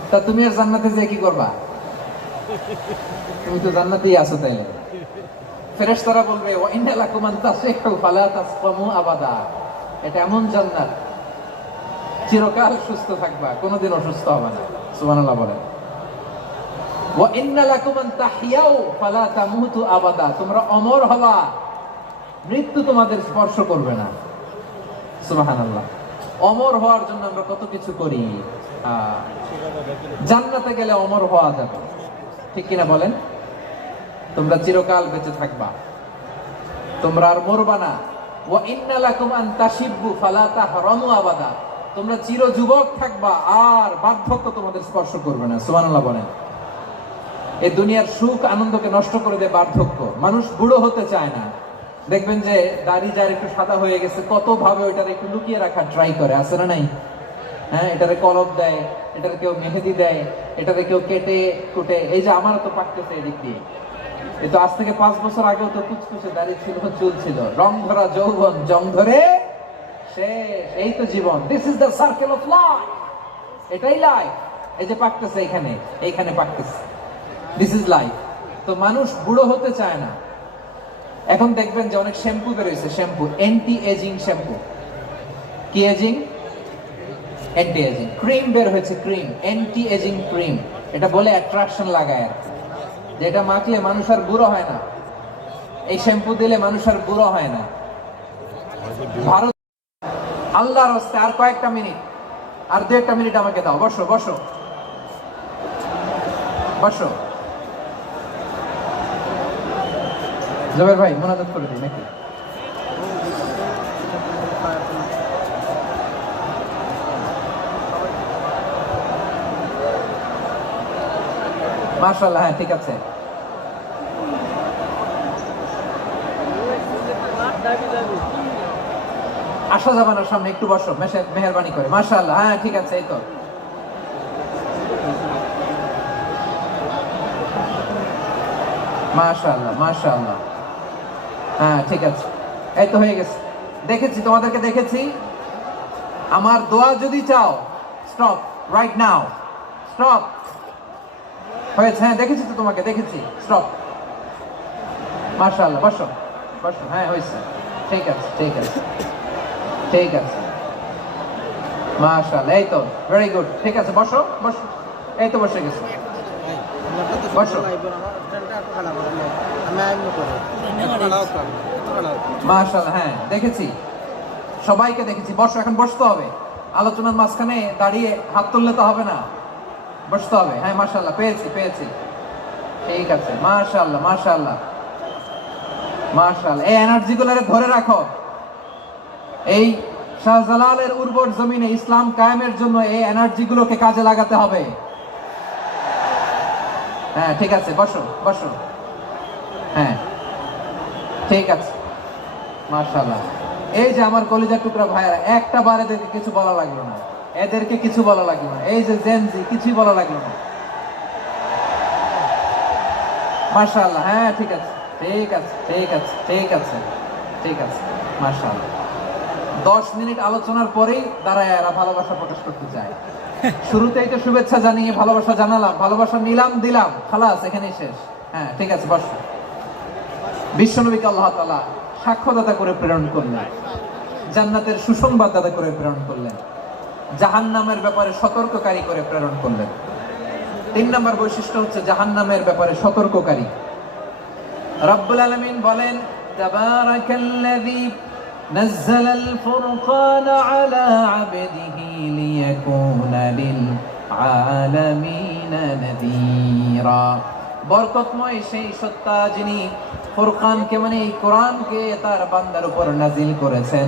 তা তুমি আর জান্নাতে যে কি করবা? তুমি তো জান্নাতেই আছো। তাইলে ফেরেশতারা বলবে, ওয়া ইন্না লাকুম আন তাসিহু ফালা তাসকামু আবাদা। এটা এমন জান্নাত, চিরকাল সুস্থ থাকবা, কোনোদিন অসুস্থ হবে না। সুবহানাল্লাহ বলেন। ওয়া ইন্না লাকুম আন তাহইয়াউ ফালা তামুতু আবাদা। তোমরা অমর হবা, মৃত্যু তোমাদের স্পর্শ করবে না। সুবহানাল্লাহ। অমর হওয়ার জন্য আমরা কত কিছু করি। জান্নাতে গেলে অমর হওয়া যাবে, ঠিক কিনা বলেন? তোমরা চিরকাল বেঁচে থাকবা, তোমরা আর মরবা না। ওয়া ইন্না লাকুম আন তাশিব্বু ফালা তাহরামু আবাদা। তোমরা চির যুবক থাকবা, আর বার্ধক্য তোমাদের স্পর্শ করবে না। সুবহানাল্লাহ বলেন। এই দুনিয়ার সুখ আনন্দকে নষ্ট করে দেয় বার্ধক্য। মানুষ বুড়ো হতে চায় না। দেখবেন যে দাড়ি যার একটু সাদা হয়ে গেছে, কত ভাবে ওইটার একটু লুকিয়ে রাখার ট্রাই করে, আছে না নাই? হ্যাঁ, এটারে কলম দেয়, এটারে কেউ মেহেদি দেয়, এটারে কেউ কেটে কুটে। এই যে আমারও তো পাকতেছে এদিক দিয়ে। এই তো আজ থেকে 5 বছর আগেও তো কুচকুচে দাড়ি ছিল, চুল ছিল, রং ধরা যৌবন, জং ধরে শেষ। এই তো জীবন। This is the circle of life. এটাই লাইফ। এই যে পাকতেছে, এইখানে পাকতেছে। This is life. তো মানুষ বুড়ো হতে চায় না। এখন দেখবেন যে অনেক শ্যাম্পু বেরোইছে, শ্যাম্পু, অ্যান্টি এজিং শ্যাম্পু। কি এজিং? Anti aging. ক্রিম বের হয়েছে, ক্রিম, অ্যান্টি এজিং ক্রিম। এটা বলে অ্যাট্রাকশন লাগায়, যে এটা মাখলে মানুষ আর বুড়ো হয় না, এই শ্যাম্পু দিলে মানুষ আর বুড়ো হয় না। ভারত, আল্লাহর রাস্তে আর কয়েকটা মিনিট, আর 2-1 মিনিট আমাকে দাও। বসো বসো বসো। জবের ভাই মোনাজাত করে দিই নাকি? মাশাআল্লাহ, হ্যাঁ ঠিক আছে। আসা যাবে না সামনে, একটু বসো মেহেরবানি করে। মাশাআল্লাহ, হ্যাঁ ঠিক আছে। এই তো মাশাআল্লাহ মাশাআল্লাহ। হ্যাঁ ঠিক আছে, এই তো হয়ে গেছে। দেখেছি, তোমাদেরকে দেখেছি। আমার দোয়া যদি চাও, স্টপ রাইট নাও, স্টপ। হয়েছে, হ্যাঁ দেখেছি তো, তোমাকে দেখেছি, স্টপ। মাশাআল্লাহ, বসো বসো। হ্যাঁ হয়েছে, ঠিক আছে ঠিক আছে ঠিক আছে। মাশাআল্লাহ, এই তো ভেরি গুড, ঠিক আছে, বসো বসো। এই তো বসে গেছো, বসো। মাশাআল্লাহ, হ্যাঁ দেখেছি, সবাইকে দেখেছি। বসো, এখন বসতে হবে। আলোচনার মাঝখানে দাঁড়িয়ে হাত তুললে তো হবে না, বসতে হবে। হ্যাঁ মাশাআল্লাহ, পেয়েছি পেয়েছি, ঠিক আছে। মাশাআল্লাহ মাশাআল্লাহ মাশাআল্লাহ। এই এনার্জি গুলারে ধরে রাখো। এই শাহজালালের উর্বর জমিনে ইসলাম কায়েমের জন্য এই এনার্জি গুলোকে কাজে লাগাতে হবে। হ্যাঁ ঠিক আছে, বসো বসো। হ্যাঁ ঠিক আছে, মাশাআল্লাহ। এই যে আমার কলিজার টুকরা ভাইয়েরা, একটা বার এদেরকে কিছু বলা লাগলো না, এদেরকে কিছু বলা লাগলো না। এই যে জেনজি, কিছুই বলা লাগলো না। মাশাআল্লাহ, হ্যাঁ ঠিক আছে ঠিক আছে ঠিক আছে ঠিক আছে ঠিক আছে। মাশাআল্লাহ। 10 মিনিট আলোচনার পরেই দাঁড়ায় এরা ভালোবাসা প্রকাশ করতে চায়। শুরুতেই তো শুভেচ্ছা জানিয়ে ভালোবাসা জানালাম, ভালোবাসা নিলাম দিলাম, খালাস এখানেই শেষ। হ্যাঁ ঠিক আছে, বসো। বিশ্বনবীকে আল্লাহ তাআলা সাক্ষ্যদাতা করে প্রেরণ করলেন, জান্নাতের সুসংবাদদাতা করে প্রেরণ করলেন, জাহান্নামের ব্যাপারে সতর্ককারী করে প্রেরণ করলেন। 3 নম্বর বৈশিষ্ট্য হচ্ছে জাহান্নামের ব্যাপারে সতর্ককারী। রব্বুল আলামিন বলেন, তাবারাকাল্লাযী নাযালাল ফুরকানা আলা আবদিহি লিয়াকুনা লিল আলামিনা নাযীরা। বরকতময় সেই সত্তা যিনি ফুরকানকে মানে এই কোরআনকে তার বান্দার উপর নাজিল করেছেন,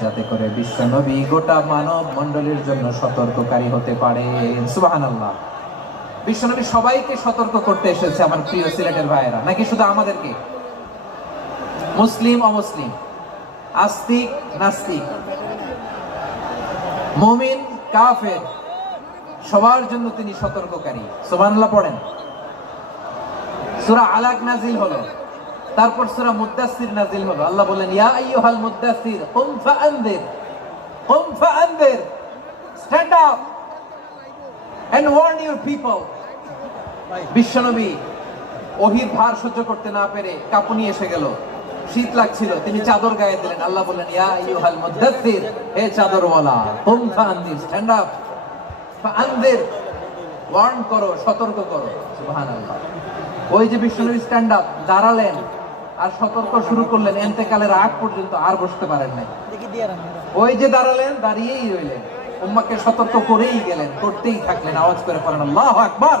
যাতে করে বিশ্বনবী গোটা মানব মণ্ডলীর জন্য সতর্ককারী হতে পারে। সুবহানাল্লাহ। বিশ্বনবী সবাইকে সতর্ক করতে এসেছে, আমার প্রিয় সিলেটের ভাইয়েরা, নাকি শুধু আমাদেরকে? মুসলিম অমুসলিম, আস্তিক নাস্তিক, মুমিন কাফের, সবার জন্য তিনি সতর্ককারী। সুবহানাল্লাহ পড়েন। সূরা আলাক নাজিল হলো, তারপর সূরা মুদ্দাসসির নাজিল হলো। আল্লাহ বলেন, ইয়া আইয়ুহাল মুদ্দাসসির কুম ফাআনদির, কুম ফাআনদির, stand up and warn your people. বিশ্বনবী ওহীর ভার সহ্য করতে না পেরে কাঁপুনি এসে গেল, শীত লাগছিল, তিনি চাদর গায়ে দিলেন। আল্লাহ বললেন, ইয়া আইয়ুহাল মুদ্দাসসির, হে চাদরওয়ালা, কুম ফাআনদির, স্ট্যান্ড আপ, ফাআনদির, ওয়ার্ন করো, সতর্ক করো। সুবহানাল্লাহ। ওই যে বিশ্বনবী স্ট্যান্ড আপ, দাঁড়ালেন আর সতর্ক শুরু করলেন, ইন্তেকালের আগ পর্যন্ত আর বসতে পারেন নাই। ওই যে দাঁড়ালেন, দাঁড়িয়েই রইলেন, উম্মাহকে সতর্ক করেই গেলেন, করতেই থাকলেন। আওয়াজ করে পড়েন আল্লাহু আকবার।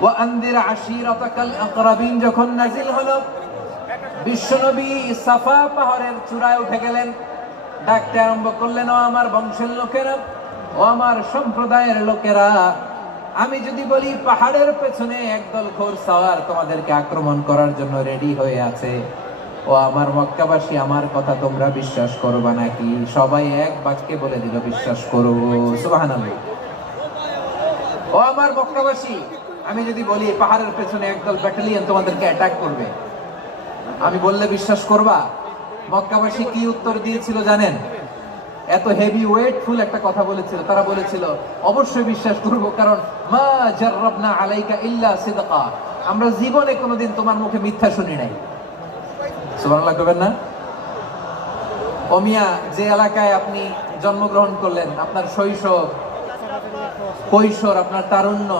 ওয়া আনদির আশীরাতাকাল আকরাবিন যখন নাজিল হলো, বিশ্বনবী সাফা পাহাড়ের চূড়ায় উঠে গেলেন, ডাকতে আরম্ভ করলেন, ও আমার বংশের লোকেরা, ও আমার সম্প্রদায়ের লোকেরা, আমি যদি বলি পাহাড়ের পেছনে একদল ঘোড়সাওয়ার তোমাদেরকে আক্রমণ করার জন্য রেডি হয়ে আছে, ও আমার মক্কাবাসী, আমার কথা তোমরা বিশ্বাস করবা নাকি? সবাই এক বাক্যে বলে দিল, বিশ্বাস করব। সুবহানাল্লাহ। ও আমার মক্কাবাসী, আমি যদি বলি পাহাড়ের পেছনে একদল ব্যাটালিয়ন তোমাদেরকে অ্যাটাক করবে, আমি বললে বিশ্বাস করবা? মক্কাবাসী কি উত্তর দিয়েছিল জানেন? এত হেভি ওয়েটফুল একটা কথা বলেছিল। তারা বলেছিল, অবশ্যই বিশ্বাস করব, কারণ মা জাররাবনা আলাইকা ইল্লা সিদকা, আমরা জীবনে কোনোদিন তোমার মুখে মিথ্যা শুনি নাই। সুবহানাল্লাহ করবেন না? ওমিয়া, যে এলাকায় আপনি জন্মগ্রহণ করলেন, আপনার শৈশব, কৈশোর, আপনার তারুণ্য,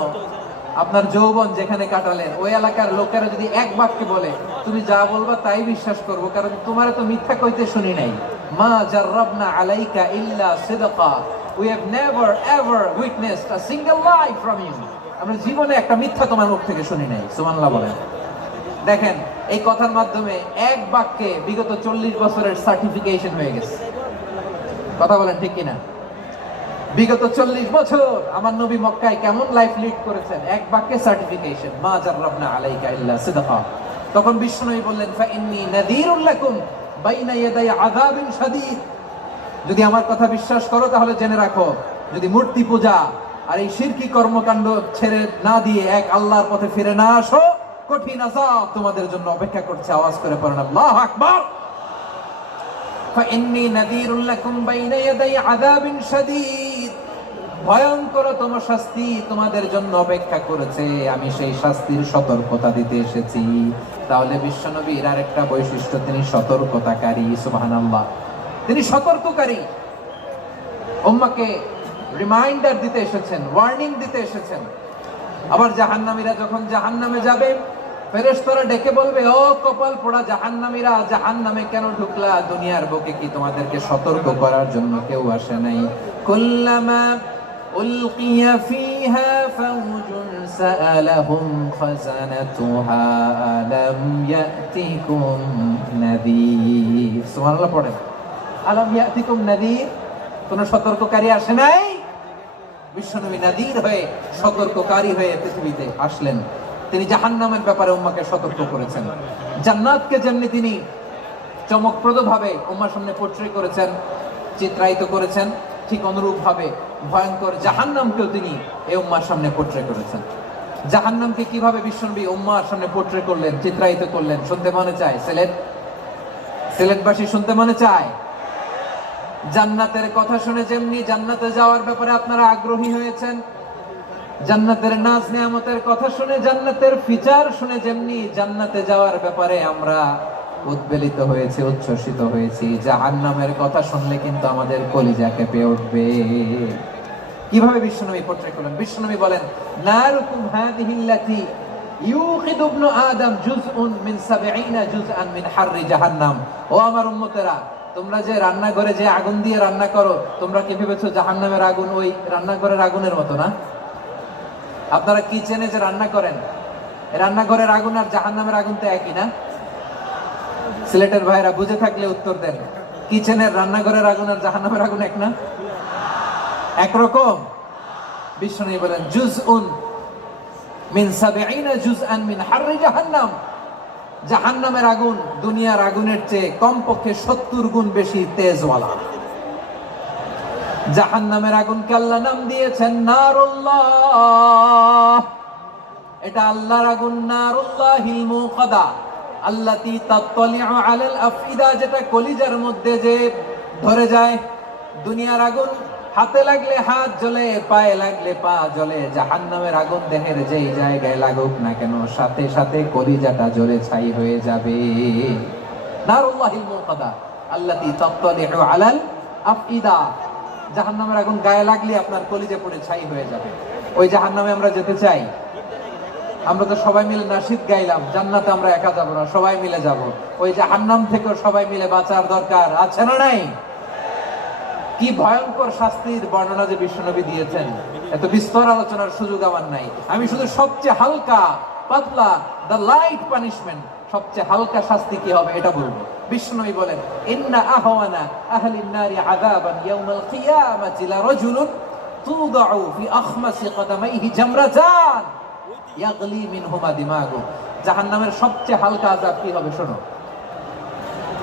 আপনার যৌবন যেখানে কাটালেন, ওই এলাকার লোকেরা যদি এক বাক্যে বলে, তুমি যা বলবা তাই বিশ্বাস করব, কারণ তোমার তো মিথ্যা কইতে শুনি নাই। মা জাররাবনা আলাইকা ইল্লা সিদকা, we have never ever witnessed a single lie from you, আমরা জীবনে একটা মিথ্যা তোমার মুখ থেকে শুনি নাই। সুবহানাল্লাহ বলেন। দেখেন, এই কথার মাধ্যমে এক বাক্যে বিগত 40 বছরের সার্টিফিকেশন হয়ে গেছে। কথা বলেন ঠিক কিনা? বিগত 40 বছর আমার নবী মক্কায় কেমন লাইফ লিড করেছেন, এক বাক্যে সার্টিফিকেশন, মা জাররাবনা আলাইকা ইল্লা সিদকা। তখন বিশ্বনবী বললেন, ফা ইন্নী নাযীরুল লাকুম বাইনা ইয়াদাই আযাবিন শাদীদ, যদি আমার কথা বিশ্বাস করো তাহলে জেনে রাখো, যদি মূর্তি পূজা আর এই শিরকি কর্মকাণ্ড ছেড়ে না দিয়ে এক আল্লাহর পথে ফিরে না আসো, কঠিন আযাব তোমাদের জন্য অপেক্ষা করছে। আওয়াজ করে পড়েন আল্লাহু আকবার। ফাইন্নী নাযীরুল লাকুম বাইনা ইয়াদাই আযাবিন শাদীদ, ভয়ঙ্করতম শাস্তি তোমাদের জন্য অপেক্ষা করেছে, আমি সেই শাস্তির সতর্কতা দিতে এসেছি। তাহলে বিশ্বনবীর আরেকটা বৈশিষ্ট্য, তিনি সতর্কতাকারী। সুবহানাল্লাহ, তিনি সতর্ককারী। উম্মাহকে রিমাইন্ডার দিতে এসেছেন, ওয়ার্নিং দিতে এসেছেন। আবার জাহান্নামীরা যখন জাহান্নামে যাবে, ফেরেশতারা ডেকে বলবে, ও কপাল পোড়া জাহান্নামীরা, জাহান্নামে কেন ঢুকলা? দুনিয়ার বুকে কি তোমাদেরকে সতর্ক করার জন্য কেউ আসে নাই? কুল্লামা উলকিয়া ফিহা ফাওজুন সাআলাহুম খাযানাতুহা আলাম ইয়াতিকুম নাযীর। সুবহানাল্লাহ পড়েন, আলাম ইয়াতিকুম নাযীর, কোন সতর্ককারী আসে নাই? বিশ্বনবী নাযীর হয়ে, সতর্ককারী হয়ে পৃথিবীতে আসলেন। তিনি জাহান্নামের ব্যাপারে উম্মাহকে সতর্ক করেছেন। জান্নাতকে যেমনি তিনি চমকপ্রদ ভাবে উম্মার সামনে পোট্রে করেছেন, চিত্রায়িত করেছেন, ঠিক অনুরূপ ভাবে ভয়ঙ্কর জাহান্নামকেও তিনি এই উম্মার সামনে পোট্রে করেছেন। জাহান্নামকে কিভাবে বিশ্বনবী উম্মার সামনে পোট্রে করলেন, চিত্রায়িত করলেন, শুনতে মনে চায়? সিলেটবাসী শুনতে মনে চায়? জান্নাতের কথা শুনে যেমনি জান্নাতে যাওয়ার ব্যাপারে আপনারা আগ্রহী হয়েছেন, জান্নাতের নাজ নিয়ামতের কথা শুনে, জান্নাতের ফিচার শুনে যেমনি জান্নাতে যাওয়ার ব্যাপারে আমরা উদ্বেলিত হয়েছি, উচ্ছ্বসিত হয়েছি, জাহান্নামের কথা শুনলে কিন্তু আমাদের কলিজা কেঁপে উঠবে। কিভাবে বিশ্বনবী পোট্রে করলেন? বিশ্বনবী বলেন, নারুকুম হাযিহিল্লাতী ইউকিদু ইবনু আদম জুজউন মিন ৭০ জুজআন মিন হাররি জাহান্নাম। ও আমার উম্মতেরা, তোমরা যে রান্নাঘরে যে আগুন দিয়ে রান্না করো, তোমরা কি ভেবেছো জাহান্নামের আগুন ওই রান্নাঘরের আগুনের মতো না? আপনারা কিচেনে যে রান্না করেন, রান্নাঘরের আগুন আর জাহান্নামের আগুন তো একই না? সিলেটের ভাইরা বুঝে থাকলে উত্তর দেন, কিচেনের রান্নাঘরের আগুন আর জাহান্নামের আগুন এক না? একরকম? বিশ্বনবী বলেন, জুজউন মিন ৭০ জুজআন মিন হাররি জাহান্নাম। জাহান্নামের আগুন দুনিয়ার আগুনের চেয়ে কমপক্ষে ৭০ গুণ বেশি তেজওয়ালা। জাহান্নামের আগুনকে আল্লাহ নাম দিয়েছেন নারুল্লাহ। এটা আল্লাহর আগুন, নারুল্লাহিল মুকাদা আল্লাতী তাত্তালিউ আলাল আফইদা, যেটা কলিজার মধ্যে যে ধরে যায়। দুনিয়ার আগুন হাতে লাগলে হাত জ্বলে, পায়ে লাগলে পা জ্বলে। জাহান্নামের আগুন দেহের যেই জায়গায় লাগুক না কেন, সাথে সাথে কলিজাটা জ্বলে ছাই হয়ে যাবে। নারুল্লাহিল মুকাদা আল্লাতী তাত্তালিউ আলাল আফইদা, জাহান্নামের আগুন গায়ে লাগলে আপনার কলিজা পড়ে ছাই হয়ে যাবে। ওই জাহান্নামে আমরা যেতে চাই? আমরা তো সবাই মিলে নাশিদ গাইলাম, জান্নাতে আমরা একা যাব না, সবাই মিলে যাব। ওই জাহান্নাম থেকেও সবাই মিলে বাঁচার দরকার আছে না নাই? কি ভয়ঙ্কর শাস্তির বর্ণনা যে বিশ্বনবী দিয়েছেন, এত বিস্তর আলোচনার সুযোগ আমার নাই। আমি শুধু সবচেয়ে হালকা পাতলা, দ্য লাইট পানিশমেন্ট, সবচেয়ে হালকা শাস্তি কি হবে এটা বলবো। বিশ্বনবী বলেন, ইন্না আহওয়ানা আহলিন নারি আযাবান ইয়াউমাল কিয়ামাতি লারাজুলুন তুদাউ ফি আখমাসি কদামাইহি জামরাতান ইয়াগলি মিনহুমা দিমাগু। জাহান্নামের সবচেয়ে হালকা আযাব কি হবে শোনো?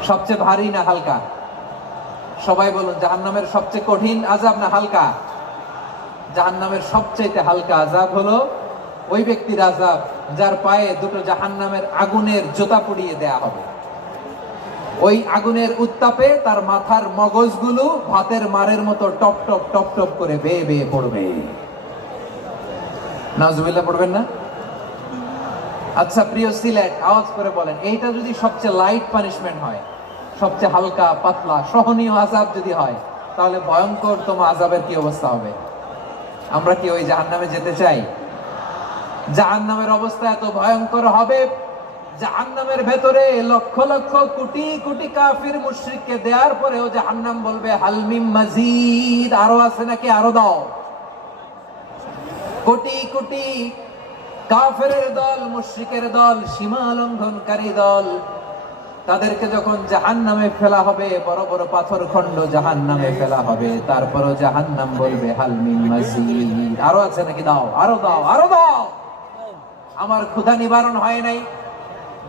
সবচেয়ে ভারী না হালকা? সবাই বলুন, জাহান্নামের সবচেয়ে কঠিন আযাব না হালকা? জাহান্নামের সবচেয়ে হালকা আযাব হলো ওই ব্যক্তির আযাব যার পায়ে দুটো জাহান্নামের আগুনের জোতা পুড়িয়ে দেয়া হবে। ওই আগুনের উত্তাপে তার মাথার মগজগুলো ভাতের মারের মতো টপ টপ টপ টপ করে বেয়ে বেয়ে পড়বে। নাউজুবিল্লাহ পড়বেন না? আচ্ছা প্রিয় সিলেট, আওয়াজ করে বলেন, এইটা যদি সবচেয়ে লাইট পানিশমেন্ট হয়, সবচেয়ে হালকা পাতলা সহনীয় আযাব যদি হয়, তাহলে ভয়ঙ্করতম আযাবের কি অবস্থা হবে? আমরা কি ওই জাহান্নামে যেতে চাই? জাহান্নামের অবস্থা এত ভয়ঙ্কর হবে, জাহান্নামের ভেতরে লক্ষ লক্ষ কোটি কোটি কাফির মুশরিককে দেওয়ার পরেও জাহান্নাম বলবে, হাল মিন মাজিদ, আরো আছে নাকি, আরো দাও। কোটি কোটি কাফেরের দল, মুশরিকের দল, সীমা লঙ্ঘনকারী দল, তাদেরকে যখন জাহান্নামে ফেলা হবে, বড় বড় পাথর খণ্ড জাহান্নামে ফেলা হবে, তারপরও জাহান্নাম বলবে, হাল মিন মাজিদ, আরো আছে নাকি, দাও, আরো দাও, আরো দাও। আমার ক্ষুধা নিবারণ হয় নাই।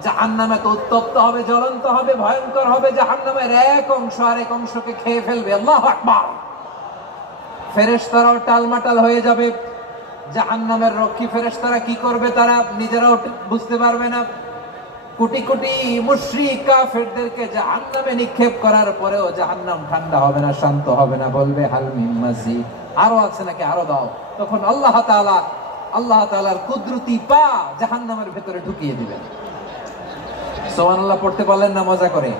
জাহান্নামে তো উত্তপ্ত হবে, জ্বলন্ত হবে, ভয়ঙ্কর হবে। জাহান্নামের এক অংশ আরেক অংশকে খেয়ে ফেলবে। আল্লাহু আকবার। ফেরেশতারাও টালমাটাল হয়ে যাবে। জাহান্নামের রক্ষী ফেরেশতারা কি করবে তারা নিজেরাও বুঝতে পারবে না। কোটি কোটি মুশরিক কাফেরদেরকে জাহান্নামে নিক্ষেপ করার পরেও জাহান্নাম ঠান্ডা হবে না, শান্ত হবে না, বলবে হাল মিন মাজিদ, আরো আছে নাকি, আরো দাও। তখন আল্লাহ তাআলার কুদরতি পা জাহান্নামের ভেতরে ঢুকিয়ে দিবেন। সুবহানাল্লাহ পড়তে পারলেন না মজা করে?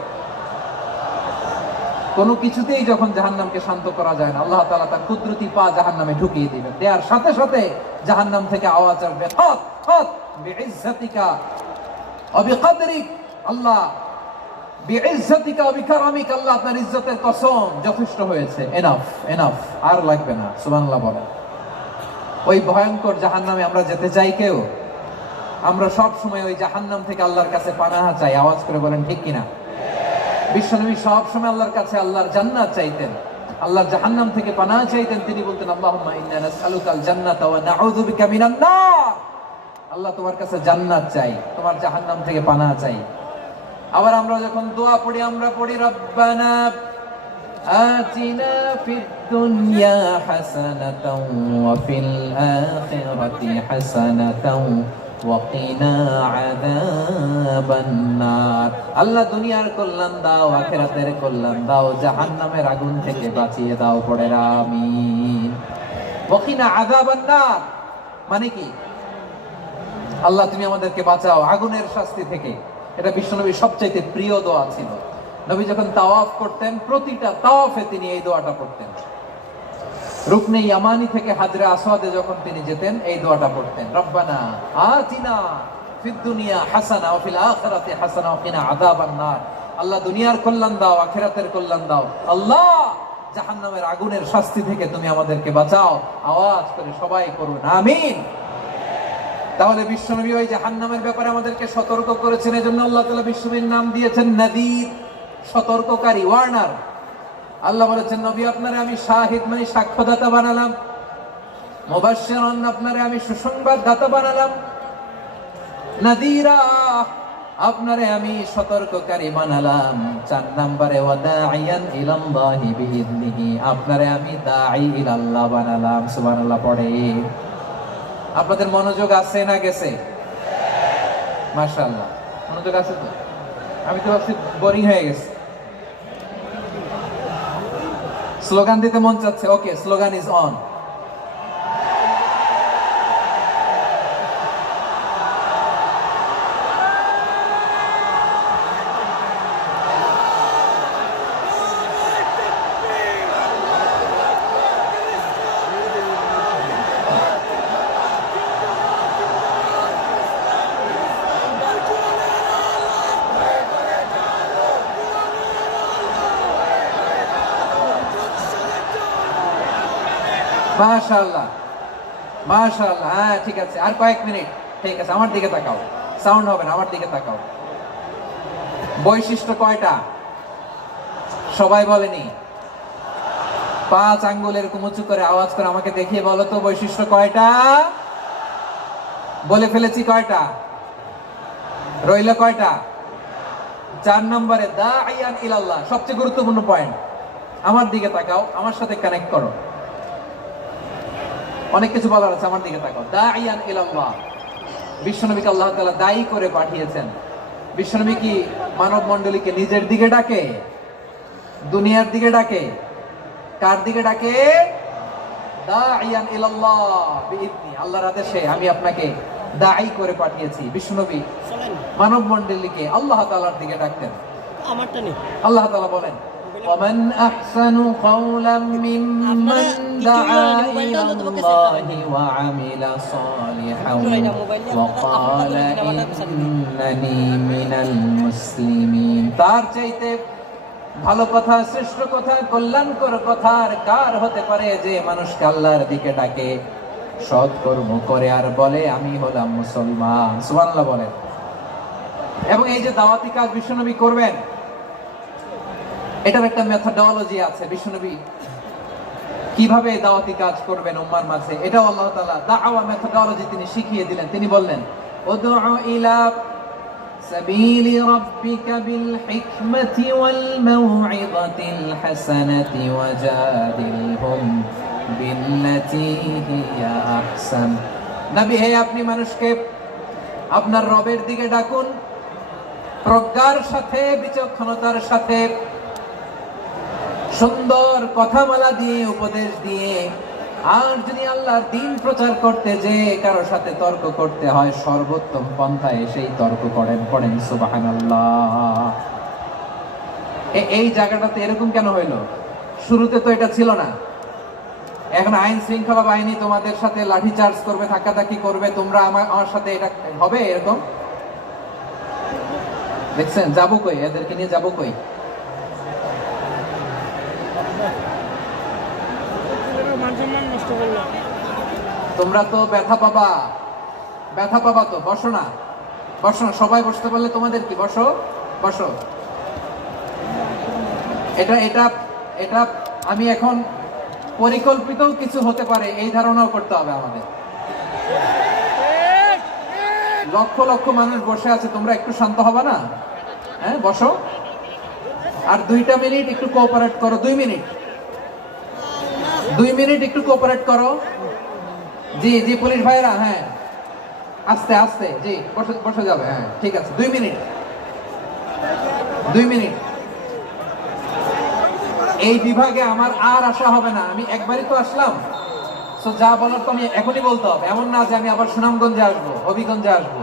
কোনো কিছুতেই যখন জাহান্নামকে শান্ত করা যায় না, আল্লাহ তাআলা তার কুদরতি পা জাহান্নামে ঢুকিয়ে দিবেন। দেওয়ার সাথে সাথে জাহান্নাম থেকে আওয়াজ আসবে, খত খত বিইজ্জাতিকা ওয়া বিকদরিক, আল্লাহ বিইজ্জাতিকা ওয়া বিকারামিক, আল্লাহ আপনার ইজ্জতের কসম, যথেষ্ট হয়েছে, এনাফ এনাফ, আর লাগবে না। সুবহানাল্লাহ বলেন। ওই ভয়ঙ্কর জাহান্নামে আমরা যেতে চাই কেউ? আমরা সব সময় ওই জাহান্নাম থেকে আল্লাহর কাছে পানাহা চাই। আওয়াজ করে বলেন ঠিক কিনা? বিশ্বনবী সব সময় আল্লাহর কাছে আল্লাহর জান্নাত চাইতেন, আল্লাহর জাহান্নাম থেকে পানাহা চাইতেন। তিনি বলতেন আল্লাহুম্মা ইন্না নাসআলুকাল জান্নাতা ওয়া নাউযু বিকা মিনান নার, আল্লাহ তোমার কাছে জান্নাত চাই, তোমার জাহান্নাম থেকে পানাহা চাই। আবার আমরা যখন দোয়া পড়ি, আমরা পড়ি রব্বানা আতিনা ফিদ দুনিয়া হাসানাতাও ওয়া ফিল আখিরাতি হাসানাতাও ওয়া কিনা আযাবান নার, আল্লাহ দুনিয়ার কল্যাণ দাও, আখিরাতের কল্যাণ দাও, জাহান্নামের আগুন থেকে বাঁচিয়ে দাও, পড়ে আমিন। ওয়া কিনা আযাবান নার মানে কি? আল্লাহ তুমি আমাদেরকে বাঁচাও আগুনের শাস্তি থেকে। এটা বিশ্বনবীর সবচেয়ে প্রিয় দোয়া ছিল। নবী যখন তাওয়াফ করতেন, প্রতিটা তাওয়াফে তিনি এই দোয়াটা পড়তেন। রুকনে ইয়ামানি থেকে হাজরে আসওয়াদে যখন তিনি যেতেন, এই দোয়াটা পড়তেন, রব্বানা আতিনা ফিদ দুনিয়া হাসানা ওয়া ফিল আখিরাতি হাসানা ওয়া কিনা আযাবান নার, আল্লাহ দুনিয়ার কল্যাণ দাও, আখিরাতের কল্যাণ দাও, আল্লাহ জাহান্নামের আগুনের শাস্তি থেকে তুমি আমাদেরকে বাঁচাও। আওয়াজ করে সবাই করুন আমিন। তাহলে বিশ্বনবী ওই জাহান্নামের ব্যাপারে আমাদেরকে সতর্ক করেছেন, এজন্য আল্লাহ তাআলা বিশ্বনবীর নাম দিয়েছেন নাযীর, সতর্ককারী, ওয়ার্নার। আল্লাহ বলেছেন নবী আপনারে আমি শাহিদ মানে সাক্ষ্যদাতা বানালাম, মুবাশশিরান আপনারে আমি সুসংবাদ দাতা বানালাম, নাযীরা আপনারে আমি সতর্ককারী বানালাম। 4 নম্বরে ওয়া দাঈয়ান ইলাল্লাহি বিইذনিহি, আপনারে আমি দাঈ ইলাল্লাহ বানালাম। সুবহানাল্লাহ পড়ে। আপনাদের মনোযোগ আছে না গেছে? মাশাআল্লাহ মনোযোগ আছে তো? আমি তো ভাবছি বোরিং হয়ে গেছে। স্লোগান দিতে মন চাচ্ছে। ওকে, স্লোগান ইজ অন। মাশাআল্লাহ মাশাআল্লাহ, হ্যাঁ ঠিক আছে, আর কয়েক মিনিট। ঠিক আছে, আমার দিকে তাকাও, সাউন্ড হবে না, আমার দিকে তাকাও। বৈশিষ্ট্য কয়টা সবাই বলেনি? 5 আঙ্গুল এরকম উঁচু করে আওয়াজ করে আমাকে দেখিয়ে বলো তো বৈশিষ্ট্য কয়টা? বলে ফেলেছি কয়টা? রইল কয়টা? 4 নম্বরে দাঈয়ান ইলাল্লাহ, সবচেয়ে গুরুত্বপূর্ণ পয়েন্ট। আমার দিকে তাকাও, আমার সাথে কানেক্ট করো। অনেক কিছু বলার আছে, আমার দিকে তাকাও। দাঈয়ান ইলাল্লাহ, বিশ্বনবীকে আল্লাহ তাআলা দায়ী করে পাঠিয়েছেন। বিশ্বনবী কি মানব মণ্ডলীকে নিজের দিকে ডাকে, দুনিয়ার দিকে ডাকে? কার দিকে ডাকে? দাঈয়ান ইলাল্লাহ বিইذনি, আল্লাহর আদেশে আমি আপনাকে দায়ী করে পাঠিয়েছি। বিশ্বনবী মানব মণ্ডলীকে আল্লাহ তাআলার দিকে ডাকতেন। আমারটা নেই। আল্লাহ তাআলা বলেন ومن أحسن قولا ممن دعا إلى الله وعمل صالحا وقال إنني من المسلمين, তার চাইতে ভালো কথা, শ্রেষ্ঠ কথা, কল্যাণকর কথা আর কার হতে পারে যে মানুষকে আল্লাহর দিকে ডাকে, সৎকর্ম করে আর বলে আমি হলাম মুসলমান। সুবহানাল্লাহ বলেন। এবং এই যে দাওয়াতি কাজ বিশ্বনবী করবেন, এটার একটা মেথডোলজি আছে। বিশ্বনবী কিভাবে দাওয়াতি কাজ করবেন উম্মার মাঝে, এটাও আল্লাহ তাআলা দাওয়া মেথডোলজি তিনি শিখিয়ে দিলেন। তিনি বললেন উদউ ইলা সাবিলি রাব্বিকা বিল হিকমাতি ওয়াল মাউইযাতিল হাসানাতি ওয়াজাদিলহুম বিল্লাতি হিয়া আহসান। নবী হে, আপনি মানুষকে আপনার রবের দিকে ডাকুন প্রজ্ঞার সাথে, বিচক্ষণতার সাথে, সুন্দর কথামালা দিয়ে, উপদেশ দিয়ে। আর যদি আল্লাহর দ্বীন প্রচার করতে যে কারো সাথে তর্ক করতে হয়, সর্বোত্তম পন্থায় সেই তর্ক করেন। পড়েন সুবহানাল্লাহ। এই জায়গাটাতে এরকম কেন হইলো? শুরুতে তো এটা ছিল না। এখন আইন শৃঙ্খলা বাহিনী তোমাদের সাথে লাঠি চার্জ করবে, ধাক্কাধাক্কি করবে, তোমরা আমার সাথে এটা হবে এরকম? দেখছেন, যাবো কই? এদেরকে নিয়ে যাবো কই? তোমরা তো ব্যথা পাবা, ব্যথা পাবা তো। বসো না, বসো না, সবাই বসতে পারলে তোমাদের কি? বসো, বসো। এটা এটা এটা আমি এখন পরিকল্পিত কিছু হতে পারে এই ধারণাও করতে হবে আমাদের। লক্ষ লক্ষ মানুষ বসে আছে, তোমরা একটু শান্ত হবে না? হ্যাঁ, বসো। আর 2টা মিনিট একটু কোঅপারেট করো। 2 মিনিট, 2 মিনিট একটু কোঅপারেট করো। জি জি, পুলিশ ভাইরা, হ্যাঁ, আস্তে আস্তে, জি, বসে বসে যাবে। হ্যাঁ, ঠিক আছে। 2 মিনিট, 2 মিনিট। এই বিভাগে আমার আর আসা হবে না। আমি একবারই তো আসলাম, তো যা বলার তো আমি এখনই বলতে হবে। এমন না যে আমি আবার সুনামগঞ্জে আসবো, হবিগঞ্জে আসবো।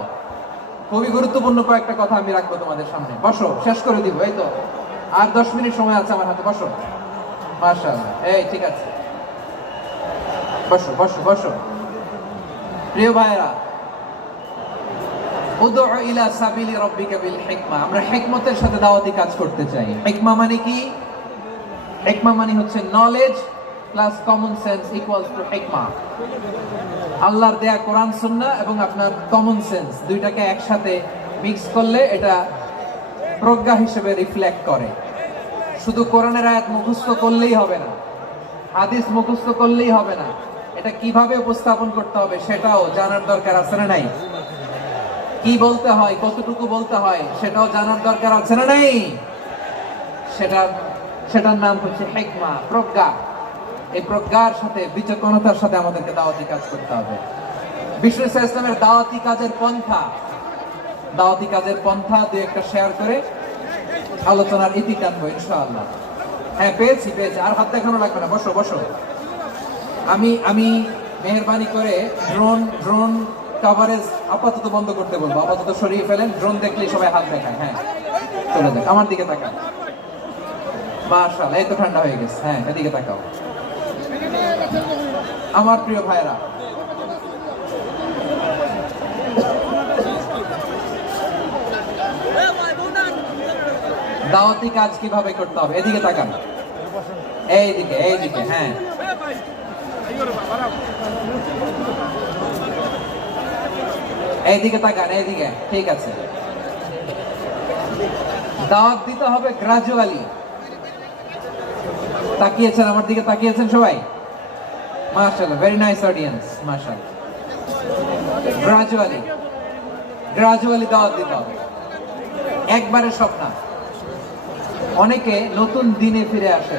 খুবই গুরুত্বপূর্ণ কয়েকটা কথা আমি রাখবো তোমাদের সামনে। বসো, শেষ করে দিব। এই তো আর 10 মিনিট সময় আছে আমার হাতে। বসো। মাশাআল্লাহ, এই ঠিক আছে। বসো বসো বসো। প্রিয় ভাইরা, উদউ ইলা সাবিলি রাব্বিকা বিল হিকমা। আমরা হিকমতের সাথে দাওয়াতি কাজ করতে চাই। হিকমা মানে কি? হিকমা মানে হচ্ছে knowledge plus common sense equals to হিকমা। আল্লাহর দেয়া কোরআন সুন্নাহ এবং আপনার কমন সেন্স, দুইটাকে একসাথে মিক্স করলে এটা প্রজ্ঞা হিসেবে রিফ্লেক্ট করে। শুধু কোরআনের আয়াত মুখস্থ করলেই হবে না, হাদিস মুখস্থ করলেই হবে না, এটা কিভাবে উপস্থাপন করতে হবে সেটাও জানার দরকার আছে না নাই? কি বলতে হয়, কতটুকু বলতে হয় সেটাও জানার দরকার আছে না নাই? সেটার নাম হচ্ছে হিকমা, প্রজ্ঞা। এই প্রজ্ঞার সাথে, বিচক্ষণতার সাথে আমাদেরকে দাওয়াতি কাজ করতে হবে। বিষ্ণু ইসলামের দাওয়াতি কাজের পন্থা 2-1টা শেয়ার করে আলোচনার ইতি টানবো ইনশাআল্লাহ। হ্যাঁ, পেয়েছি। আর হাত দেখানো লাগবে না। বসো বসো। আমি মেহেরবানি করে ড্রোন কভারেজ আপাতত বন্ধ করতে বলবো। আপাতত সরিয়ে ফেলেন। ড্রোন দেখলেই সবাই হাত দেখায়। হ্যাঁ, চলে যাক। আমার দিকে তাকান। মাশাআল্লাহ, এই তো ঠান্ডা হয়ে গেছে। হ্যাঁ, এদিকে তাকাও। আমার প্রিয় ভাইরা, দাওয়াতি কাজ কিভাবে করতে হবে এদিকে তাকান। এইদিকে, এইদিকে। হ্যাঁ, এইদিকে তাকান, এইদিকে। ঠিক আছে। দাওয়াত দিতে হবে গ্রাজুয়ালি। তাকিয়েছেন আমার দিকে? তাকিয়েছেন সবাই? মাশাআল্লাহ, ভেরি নাইস অডিয়েন্স। মাশাআল্লাহ। গ্রাজুয়ালি দাওয়াত দিতে হবে, একবারে সব না। অনেকে নতুন দিনে ফিরে আসে।